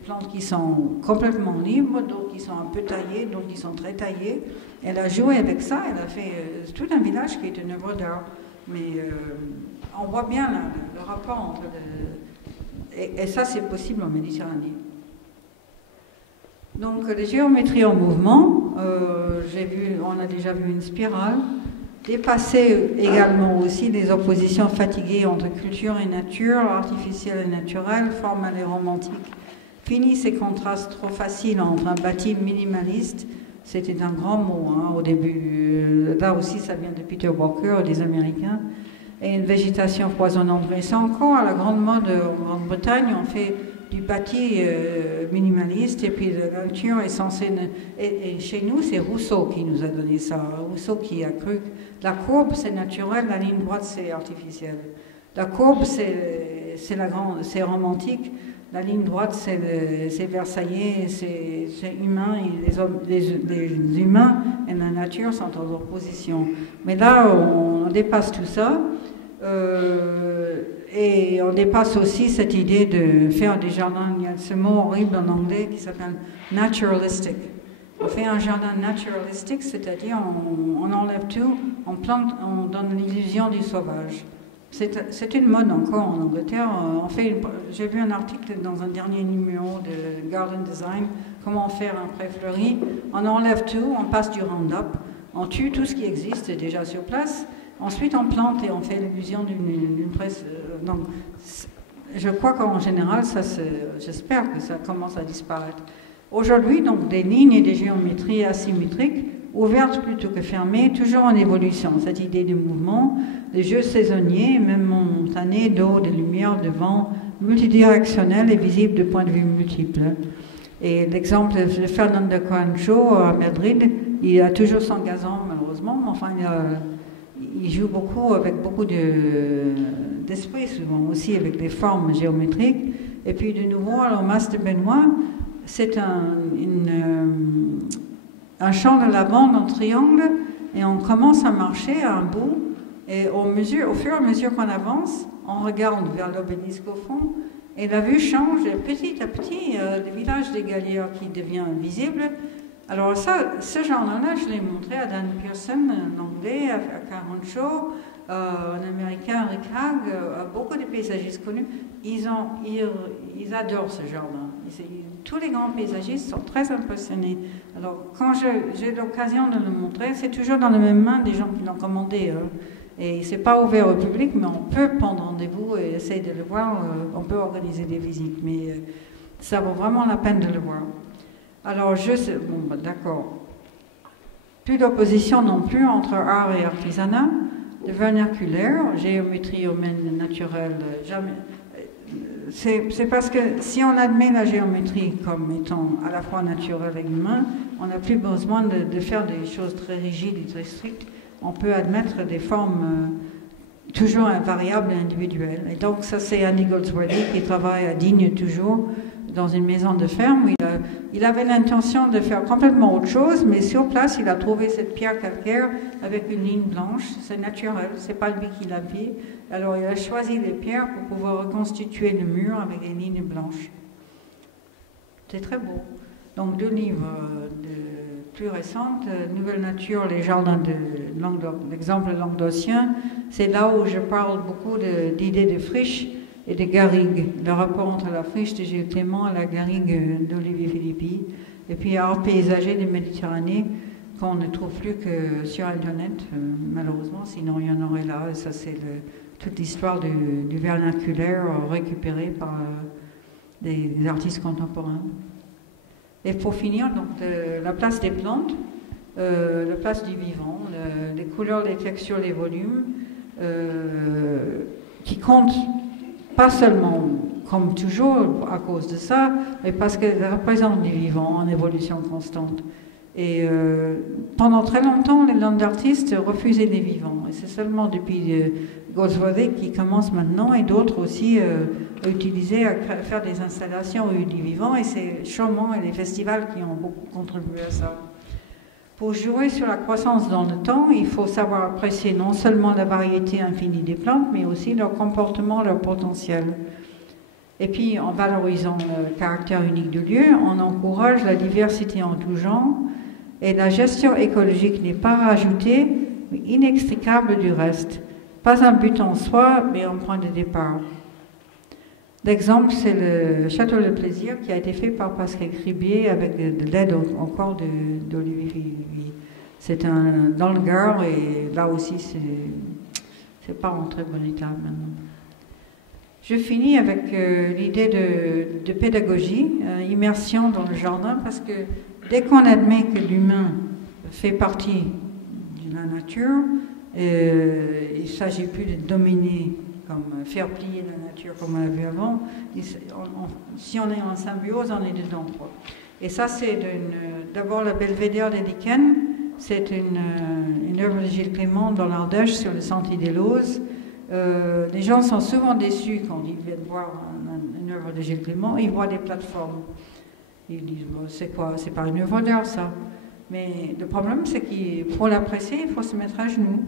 plantes qui sont complètement libres, d'autres qui sont un peu taillées, d'autres qui sont très taillées. Elle a joué avec ça, elle a fait tout un village qui est une œuvre d'art. Mais on voit bien le rapport entre et ça, c'est possible en Méditerranée. Donc, les géométries en mouvement, on a déjà vu une spirale. Dépasser également aussi les oppositions fatiguées entre culture et nature, artificielle et naturelle, formelle et romantique. Fini ces contrastes trop faciles entre un bâti minimaliste, c'était un grand mot au début. Là aussi, ça vient de Peter Walker, des Américains. Et une végétation foisonnante. Mais c'est encore à la grande mode en Grande-Bretagne, on fait du bâti minimaliste, et puis la nature est censée... Et chez nous, c'est Rousseau qui nous a donné ça. Rousseau qui a cru que la courbe, c'est naturel, la ligne droite, c'est artificiel. La courbe, c'est romantique, la ligne droite, c'est versaillais, c'est humain, et les humains et la nature sont en opposition. Mais là, on dépasse tout ça. Et on dépasse aussi cette idée de faire des jardins, il y a ce mot horrible en anglais qui s'appelle naturalistic. On fait un jardin naturalistique, c'est-à-dire on enlève tout, on plante, on donne l'illusion du sauvage. C'est une mode encore en Angleterre. J'ai vu un article dans un dernier numéro de Garden Design, comment faire un pré fleuri. On enlève tout, on passe du Roundup, on tue tout ce qui existe déjà sur place. Ensuite, on plante et on fait l'illusion d'une presse. Donc, je crois qu'en général, j'espère que ça commence à disparaître. Aujourd'hui, donc, des lignes et des géométries asymétriques, ouvertes plutôt que fermées, toujours en évolution. Cette idée de mouvement, des jeux saisonniers, même momentanés, d'eau, de lumière, de vent, multidirectionnels et visibles de points de vue multiples. Et l'exemple de Fernando Concho à Madrid, il a toujours son gazon, malheureusement, mais enfin, il joue beaucoup avec beaucoup d'esprit, souvent aussi avec des formes géométriques. Et puis de nouveau, alors Mas de Benoît, c'est un champ de lavande en triangle, et on commence à marcher à un bout, et au fur et à mesure qu'on avance, on regarde vers l'obélisque au fond, et la vue change, et petit à petit, le village des Gallières qui devient visible. Alors ça, ce genre-là, je l'ai montré à Dan Pearson, un anglais, à Karen Shaw, un américain, Rick Hag, à beaucoup de paysagistes connus. Ils adorent ce jardin. Tous les grands paysagistes sont très impressionnés. Alors quand j'ai l'occasion de le montrer, c'est toujours dans les mêmes mains des gens qui l'ont commandé. Et c'est pas ouvert au public, mais on peut prendre rendez-vous et essayer de le voir. On peut organiser des visites, mais ça vaut vraiment la peine de le voir. Alors, d'accord. Plus d'opposition non plus entre art et artisanat, le vernaculaire, géométrie humaine naturelle, jamais. C'est parce que si on admet la géométrie comme étant à la fois naturelle et humaine, on n'a plus besoin de faire des choses très rigides et très strictes. On peut admettre des formes toujours invariables et individuelles. Et donc, ça, c'est Andy Goldsworthy qui travaille à Digne toujours, dans une maison de ferme où Il avait l'intention de faire complètement autre chose, mais sur place, il a trouvé cette pierre calcaire avec une ligne blanche. C'est naturel, c'est pas lui qui l'a fait. Alors il a choisi les pierres pour pouvoir reconstituer le mur avec des lignes blanches. C'est très beau. Donc 2 livres plus récents, Nouvelle Nature, les jardins de l'exemple languedocien. C'est là où je parle beaucoup d'idées de friches et de garrigues, le rapport entre la friche de Gilles Clément et la garrigue d'Olivier Philippi, et puis art paysager de Méditerranée qu'on ne trouve plus que sur Internet, malheureusement, sinon il y en aurait là, et ça c'est toute l'histoire du vernaculaire récupéré par des artistes contemporains. Et pour finir, donc, la place des plantes, la place du vivant, les couleurs, les textures, les volumes, qui comptent pas seulement, comme toujours, à cause de ça, mais parce qu'elle représente du vivant en évolution constante. Et pendant très longtemps, les landes d'artistes refusaient les vivants. Et c'est seulement depuis Goldsworthy qui commence maintenant, et d'autres aussi à utiliser, à faire des installations du vivant. Et c'est Chaumont et les festivals qui ont beaucoup contribué à ça. Pour jouer sur la croissance dans le temps, il faut savoir apprécier non seulement la variété infinie des plantes, mais aussi leur comportement, leur potentiel. Et puis, en valorisant le caractère unique du lieu, on encourage la diversité en tout genre, et la gestion écologique n'est pas rajoutée, mais inextricable du reste. Pas un but en soi, mais un point de départ. L'exemple, c'est le Château de Plaisir qui a été fait par Pascal Cribier avec de l'aide encore d'Olivier Philippi. C'est dans le Gard, et là aussi, c'est pas en très bon état maintenant. Je finis avec l'idée de pédagogie, immersion dans le jardin, parce que dès qu'on admet que l'humain fait partie de la nature, il ne s'agit plus de dominer, comme faire plier la nature comme on l'a vu avant. Si on est en symbiose, on est dedans, quoi. Et ça, c'est d'abord la Belvédère des Lichens. C'est une œuvre de Gilles Clément dans l'Ardèche sur le Sentier des Lauses. Les gens sont souvent déçus quand ils viennent voir une œuvre de Gilles Clément. Ils voient des plateformes. Ils disent, bon, c'est quoi? C'est pas une œuvre d'art, ça. Mais le problème, c'est qu'il faut l'apprécier, il faut se mettre à genoux.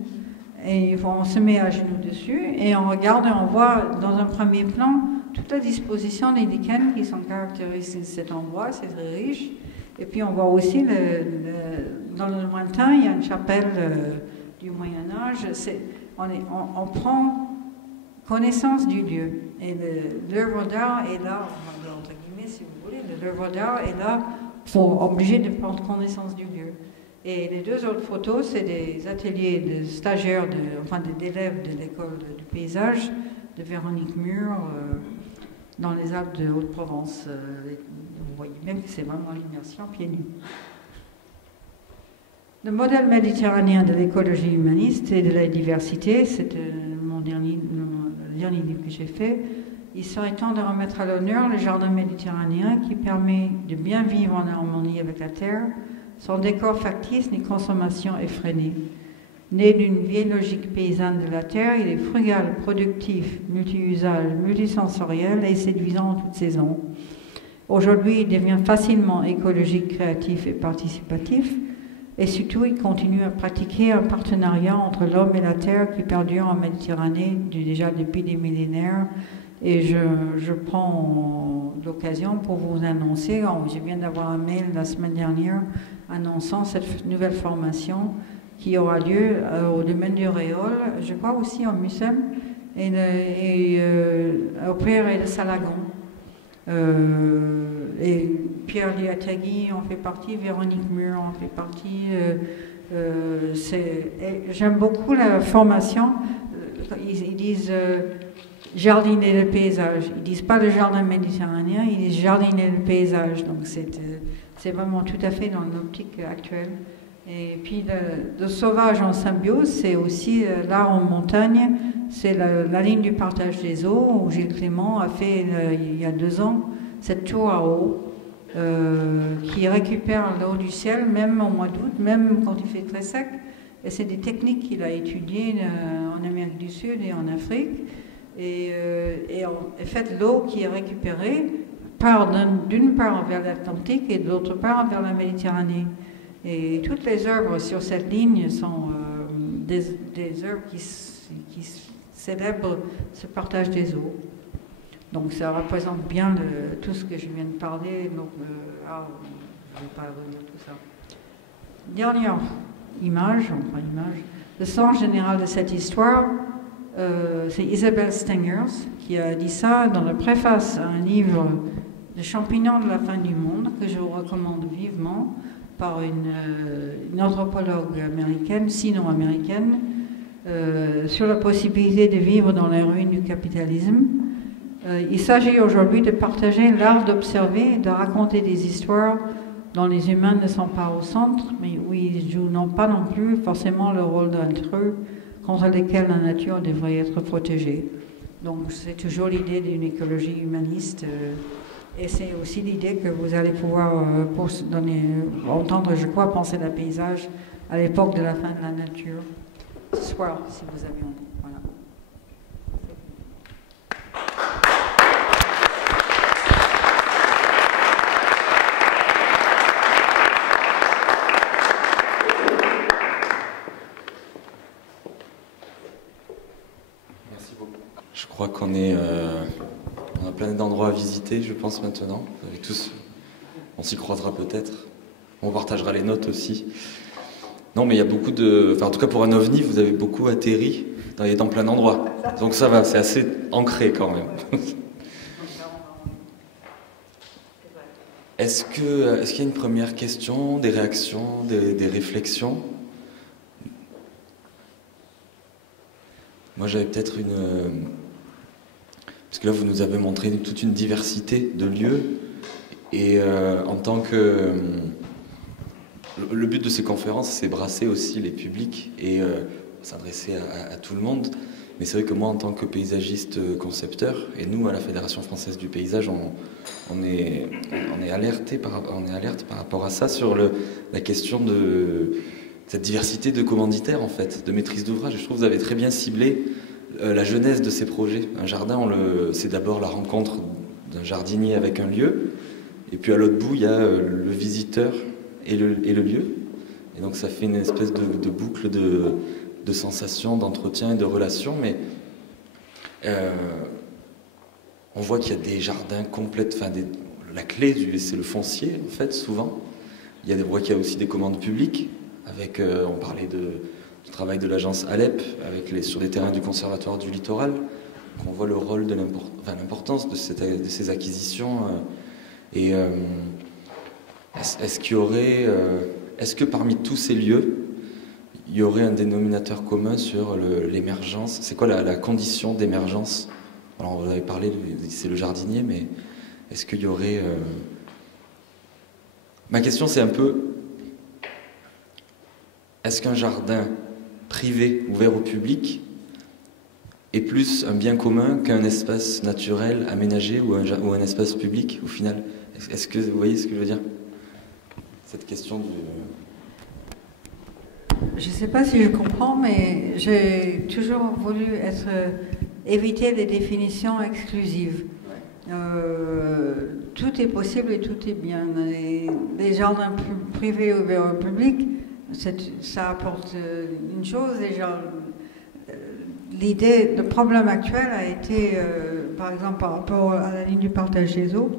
Et on se met à genoux dessus, et on regarde et on voit dans un premier plan toute la disposition des lichens qui sont caractéristiques de cet endroit, c'est très riche. Et puis on voit aussi, dans le lointain, il y a une chapelle du Moyen-Âge. On prend connaissance du lieu. Et l'œuvre d'art est là, entre guillemets, si vous voulez, l'œuvre d'art est là pour obliger de prendre connaissance du lieu. Et les 2 autres photos, c'est des ateliers de stagiaires, d'élèves de l'école du paysage de Véronique Mur dans les Alpes de Haute-Provence. Vous voyez bien que c'est vraiment l'immersion pieds nus. Le modèle méditerranéen de l'écologie humaniste et de la diversité, c'est le dernier livre que j'ai fait. Il serait temps de remettre à l'honneur le jardin méditerranéen qui permet de bien vivre en harmonie avec la terre, sans décor factice ni consommation effrénée. Né d'une vieille logique paysanne de la terre, il est frugal, productif, multi-usage, multisensoriel et séduisant en toutes saisons. Aujourd'hui, il devient facilement écologique, créatif et participatif. Et surtout, il continue à pratiquer un partenariat entre l'homme et la terre qui perdure en Méditerranée déjà depuis des millénaires. Et je prends l'occasion pour vous annoncer, je viens d'avoir un mail la semaine dernière annonçant cette nouvelle formation qui aura lieu au domaine du Réole, je crois aussi en Mussem, et au Prairie de Salagon. Et Pierre Liatagui en fait partie, Véronique Mur en fait partie. J'aime beaucoup la formation. Ils disent jardiner le paysage. Ils disent pas le jardin méditerranéen, ils disent jardiner le paysage. Donc c'est vraiment tout à fait dans l'optique actuelle. Et puis le sauvage en symbiose, c'est aussi l'art en montagne. C'est la ligne du partage des eaux où Gilles Clément a fait il y a 2 ans cette tour à eau qui récupère l'eau du ciel, même au mois d'août, même quand il fait très sec. Et c'est des techniques qu'il a étudiées en Amérique du Sud et en Afrique. Et en fait, l'eau qui est récupérée part d'une part vers l'Atlantique et de l'autre part vers la Méditerranée. Et toutes les œuvres sur cette ligne sont des œuvres qui célèbrent ce partage des eaux. Donc ça représente bien tout ce que je viens de parler. Donc, je ne vais pas revenir tout ça. Dernière image, le sens général de cette histoire, c'est Isabelle Stengers qui a dit ça dans la préface à un livre, Les champignons de la fin du monde, que je vous recommande vivement, par une anthropologue américaine, sino-américaine, sur la possibilité de vivre dans les ruines du capitalisme. Il s'agit aujourd'hui de partager l'art d'observer et de raconter des histoires dont les humains ne sont pas au centre, mais où ils jouent pas non plus forcément le rôle d'intrus contre lesquels la nature devrait être protégée. Donc c'est toujours l'idée d'une écologie humaniste, et c'est aussi l'idée que vous allez pouvoir entendre, je crois, penser d'un paysage à l'époque de la fin de la nature, ce soir, si vous avez envie. Voilà. Je crois qu'on on a plein d'endroits à visiter, je pense, maintenant. Avec tous, on s'y croisera peut-être. On partagera les notes aussi. Non, mais il y a beaucoup de... Enfin, en tout cas, pour un ovni, vous avez beaucoup atterri dans plein d'endroits. Donc ça va, c'est assez ancré quand même. Est-ce qu'il y a une première question, des réactions, des réflexions? Moi, j'avais peut-être une... Parce que là, vous nous avez montré toute une diversité de lieux. Et en tant que... Le but de ces conférences, c'est brasser aussi les publics et s'adresser à tout le monde. Mais c'est vrai que moi, en tant que paysagiste concepteur, et nous, à la Fédération française du paysage, on est alerte par rapport à ça, sur la question de cette diversité de commanditaires, en fait, de maîtrise d'ouvrage. Je trouve que vous avez très bien ciblé la genèse de ces projets. Un jardin, c'est d'abord la rencontre d'un jardinier avec un lieu, et puis à l'autre bout, il y a le visiteur et le lieu. Et donc ça fait une espèce de boucle de sensations, d'entretien et de relations, mais on voit qu'il y a des jardins complètes, la clé, c'est le foncier, en fait, souvent. On voit qu'il y a aussi des commandes publiques, avec, on parlait du travail de l'agence Alep, sur les terrains du Conservatoire du Littoral. Donc on voit le rôle l'importance de ces acquisitions. Est-ce que parmi tous ces lieux, il y aurait un dénominateur commun sur l'émergence? C'est quoi la condition d'émergence? Alors vous avez parlé, c'est le jardinier, mais est-ce qu'il y aurait... Ma question, c'est un peu... Est-ce qu'un jardin privé, ouvert au public, est plus un bien commun qu'un espace naturel aménagé ou un espace public, au final? Est-ce que vous voyez ce que je veux dire? Cette question du... Je ne sais pas si je comprends, mais j'ai toujours voulu éviter les définitions exclusives. Tout est possible et tout est bien. Les jardins privés ouverts au public, ça apporte une chose. Le problème actuel a été, par exemple, par rapport à la ligne du partage des eaux,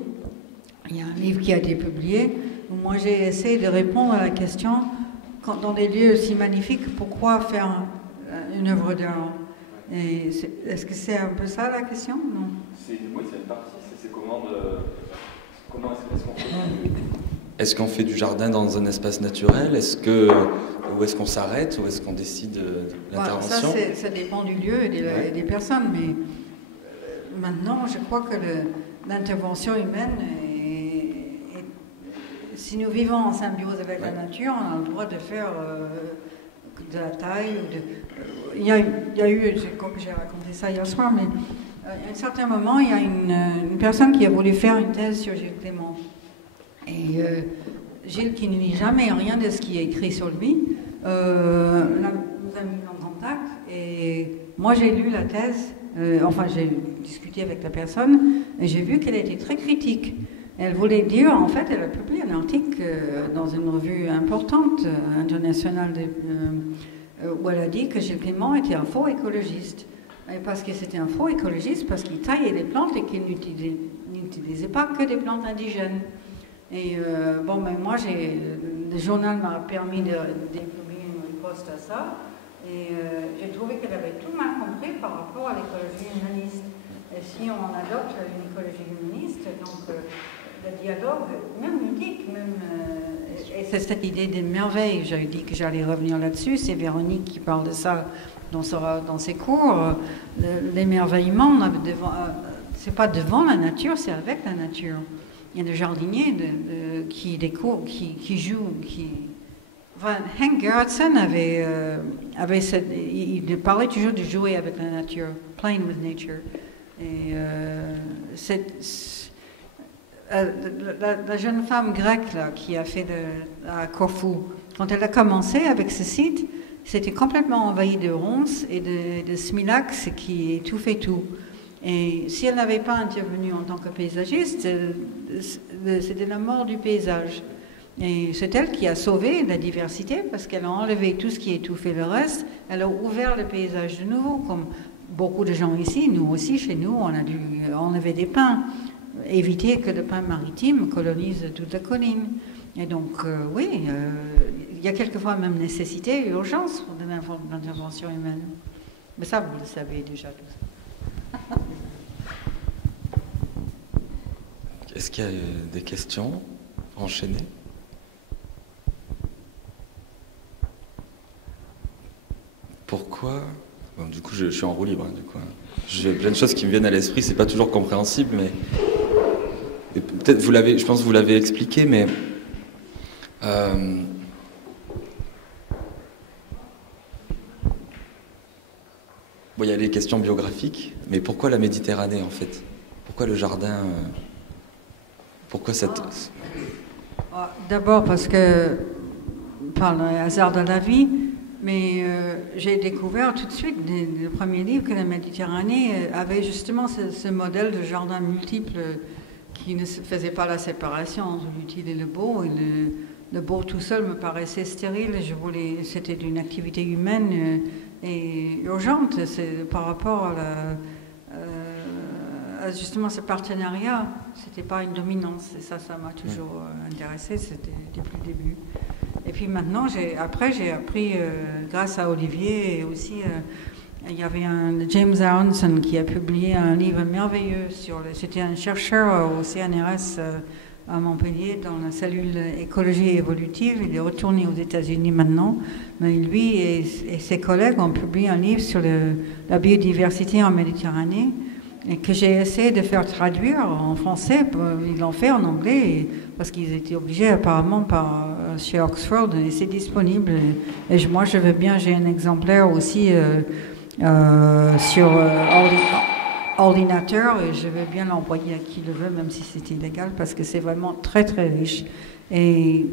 il y a un livre qui a été publié où moi j'ai essayé de répondre à la question, dans des lieux si magnifiques, pourquoi faire une œuvre d'art? Est-ce que c'est un peu ça la question? Non. Oui, c'est une partie. C'est comment est-ce qu'on fait? Est-ce qu'on fait du jardin dans un espace naturel? Ou est-ce qu'on s'arrête? Ou est-ce qu'on décide de l'intervention? Ça dépend du lieu et des personnes. Mais maintenant, je crois que l'intervention humaine si nous vivons en symbiose avec la nature, on a le droit de faire de la taille. Il y a eu, je crois que j'ai raconté ça hier soir, mais à un certain moment, il y a une personne qui a voulu faire une thèse sur Gilles Clément. Et Gilles, qui ne lit jamais rien de ce qui est écrit sur lui, nous a mis en contact. Et moi, j'ai lu la thèse Enfin, j'ai discuté avec la personne et j'ai vu qu'elle était très critique. Elle voulait dire, en fait, elle a publié un article dans une revue importante, internationale, où elle a dit que Gilles Clément était un faux écologiste. Et parce que c'était un faux écologiste, parce qu'il taillait les plantes et qu'il n'utilisait pas que des plantes indigènes. Et bon, ben moi, le journal m'a permis d'imprimer une poste à ça. Et j'ai trouvé qu'elle avait tout mal compris par rapport à l'écologie humaniste. Et si on adopte une écologie humaniste, donc le dialogue, même ludique, et c'est cette idée des merveilles, j'avais dit que j'allais revenir là-dessus, c'est Véronique qui parle de ça dans ses cours. L'émerveillement, c'est pas devant la nature, c'est avec la nature. Il y a des jardiniers qui découvrent, qui jouent, Enfin, Hank Gerritsen il parlait toujours de jouer avec la nature, playing with nature. Et la jeune femme grecque là, qui a fait à Corfou, quand elle a commencé avec ce site, c'était complètement envahi de ronces et de smilax qui étouffaient tout. Et si elle n'avait pas intervenu en tant que paysagiste, c'était la mort du paysage. Et c'est elle qui a sauvé la diversité parce qu'elle a enlevé tout ce qui étouffait le reste. Elle a ouvert le paysage de nouveau, comme beaucoup de gens ici. Nous aussi, chez nous, on a dû enlever des pins, éviter que le pin maritime colonise toute la colline. Et donc, oui, il y a quelquefois même nécessité et urgence de l'intervention humaine. Mais ça, vous le savez déjà tout ça. Est-ce qu'il y a des questions pour enchaîner? Pourquoi? Bon, du coup, je suis en roue libre. Du coup, j'ai plein de choses qui me viennent à l'esprit. C'est pas toujours compréhensible, mais peut-être je pense que vous l'avez expliqué, mais bon, il y a les questions biographiques, mais pourquoi la Méditerranée en fait? Pourquoi le jardin? Pourquoi cette... D'abord parce que, par le hasard de la vie, mais j'ai découvert tout de suite, le premier livre, que la Méditerranée avait justement ce modèle de jardin multiple qui ne faisait pas la séparation entre l'utile et le beau. Et le beau tout seul me paraissait stérile. C'était d'une activité humaine et urgente. C'est par rapport à justement ce partenariat. C'était pas une dominance. Et ça m'a toujours intéressé. C'était depuis le début. Et puis maintenant, j'ai appris, grâce à Olivier, et aussi, il y avait James Aronson qui a publié un livre merveilleux c'était un chercheur au CNRS à Montpellier dans la cellule écologie évolutive. Il est retourné aux États-Unis maintenant. Mais lui et ses collègues ont publié un livre sur la biodiversité en Méditerranée, et que j'ai essayé de faire traduire en français. Ils l'ont fait en anglais parce qu'ils étaient obligés apparemment chez Oxford, et c'est disponible. Et moi je veux bien, j'ai un exemplaire aussi sur ordinateur, et je veux bien l'envoyer à qui le veut, même si c'est illégal, parce que c'est vraiment très très riche. Et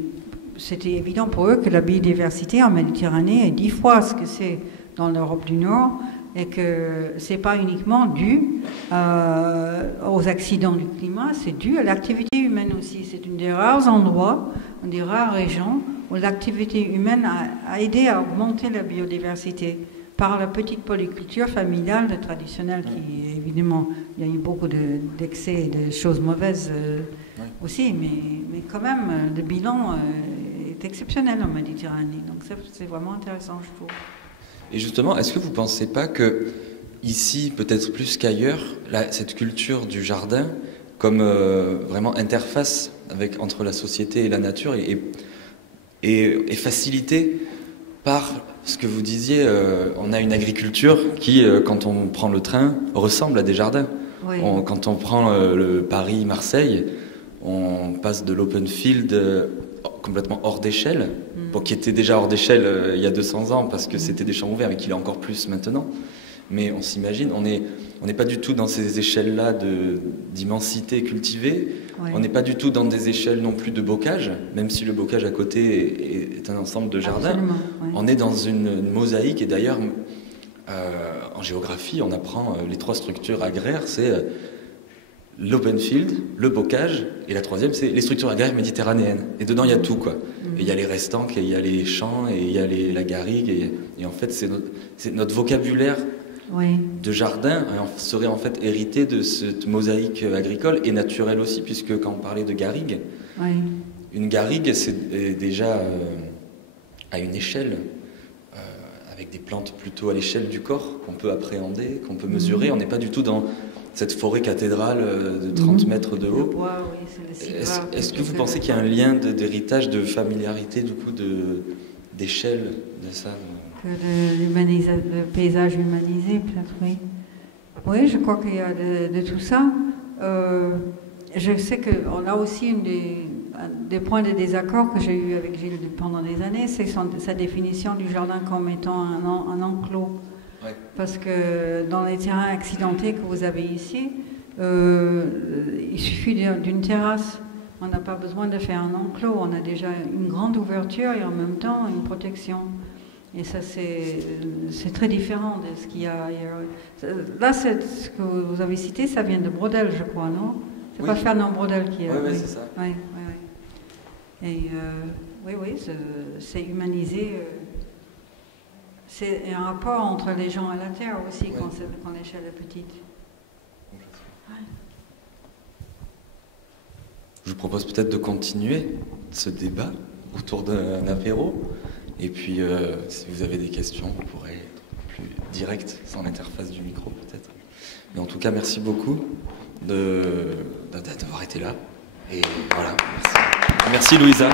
c'était évident pour eux que la biodiversité en Méditerranée est 10 fois ce que c'est dans l'Europe du Nord, et que c'est pas uniquement dû aux accidents du climat, c'est dû à l'activité humaine aussi. C'est une des rares endroits, une des rares régions où l'activité humaine a aidé à augmenter la biodiversité par la petite polyculture familiale traditionnelle qui, évidemment, il y a eu beaucoup d'excès et de choses mauvaises aussi, mais quand même, le bilan est exceptionnel en Méditerranée. Donc c'est vraiment intéressant, je trouve. Et justement, est-ce que vous ne pensez pas que ici, peut-être plus qu'ailleurs, cette culture du jardin, comme vraiment interface entre la société et la nature, est facilitée par ce que vous disiez, on a une agriculture qui, quand on prend le train, ressemble à des jardins. Oui. Quand on prend le Paris-Marseille, on passe de l'open field complètement hors d'échelle, qui était déjà hors d'échelle il y a 200 ans parce que c'était des champs ouverts et qu'il est encore plus maintenant. Mais on s'imagine, on n'est pas du tout dans ces échelles-là d'immensité cultivée. Ouais. On n'est pas du tout dans des échelles non plus de bocage, même si le bocage à côté est un ensemble de jardins. Ouais. On est dans une mosaïque, et d'ailleurs, En géographie, on apprend les 3 structures agraires, c'est l'open field, le bocage, et la 3e, c'est les structures agraires méditerranéennes. Et dedans, il y a tout, quoi. Et il y a les restants, il y a les champs, et il y a la garrigue, et en fait, c'est notre vocabulaire de jardin serait en fait hérité de cette mosaïque agricole, et naturelle aussi, puisque quand on parlait de garrigue, une garrigue, c'est déjà à une échelle, avec des plantes plutôt à l'échelle du corps, qu'on peut appréhender, qu'on peut mesurer. On n'est pas du tout dans cette forêt cathédrale de 30 mètres de haut. Est-ce que vous pensez qu'il y a un lien d'héritage, de familiarité, du coup, d'échelle de ça? De paysage humanisé, peut-être, oui. Oui, je crois qu'il y a de tout ça. Je sais qu'on a aussi des points de désaccord que j'ai eu avec Gilles pendant des années, c'est sa définition du jardin comme étant un enclos. Ouais. Parce que dans les terrains accidentés que vous avez ici, il suffit d'une terrasse. On n'a pas besoin de faire un enclos. On a déjà une grande ouverture et en même temps une protection. Et ça, c'est très différent de ce qu'il y a ailleurs. Là, ce que vous avez cité, ça vient de Brodel, je crois, non? C'est pas Fernand Brodel qui est... Oui, c'est ça. Oui. Et c'est humanisé. C'est un rapport entre les gens et la terre aussi quand l'échelle est petite. Je vous propose peut-être de continuer ce débat autour d'un apéro. Et puis, si vous avez des questions, vous pourrez être plus direct, sans l'interface du micro peut-être. Mais en tout cas, merci beaucoup d'avoir été là. Et voilà, merci. Merci Louisa.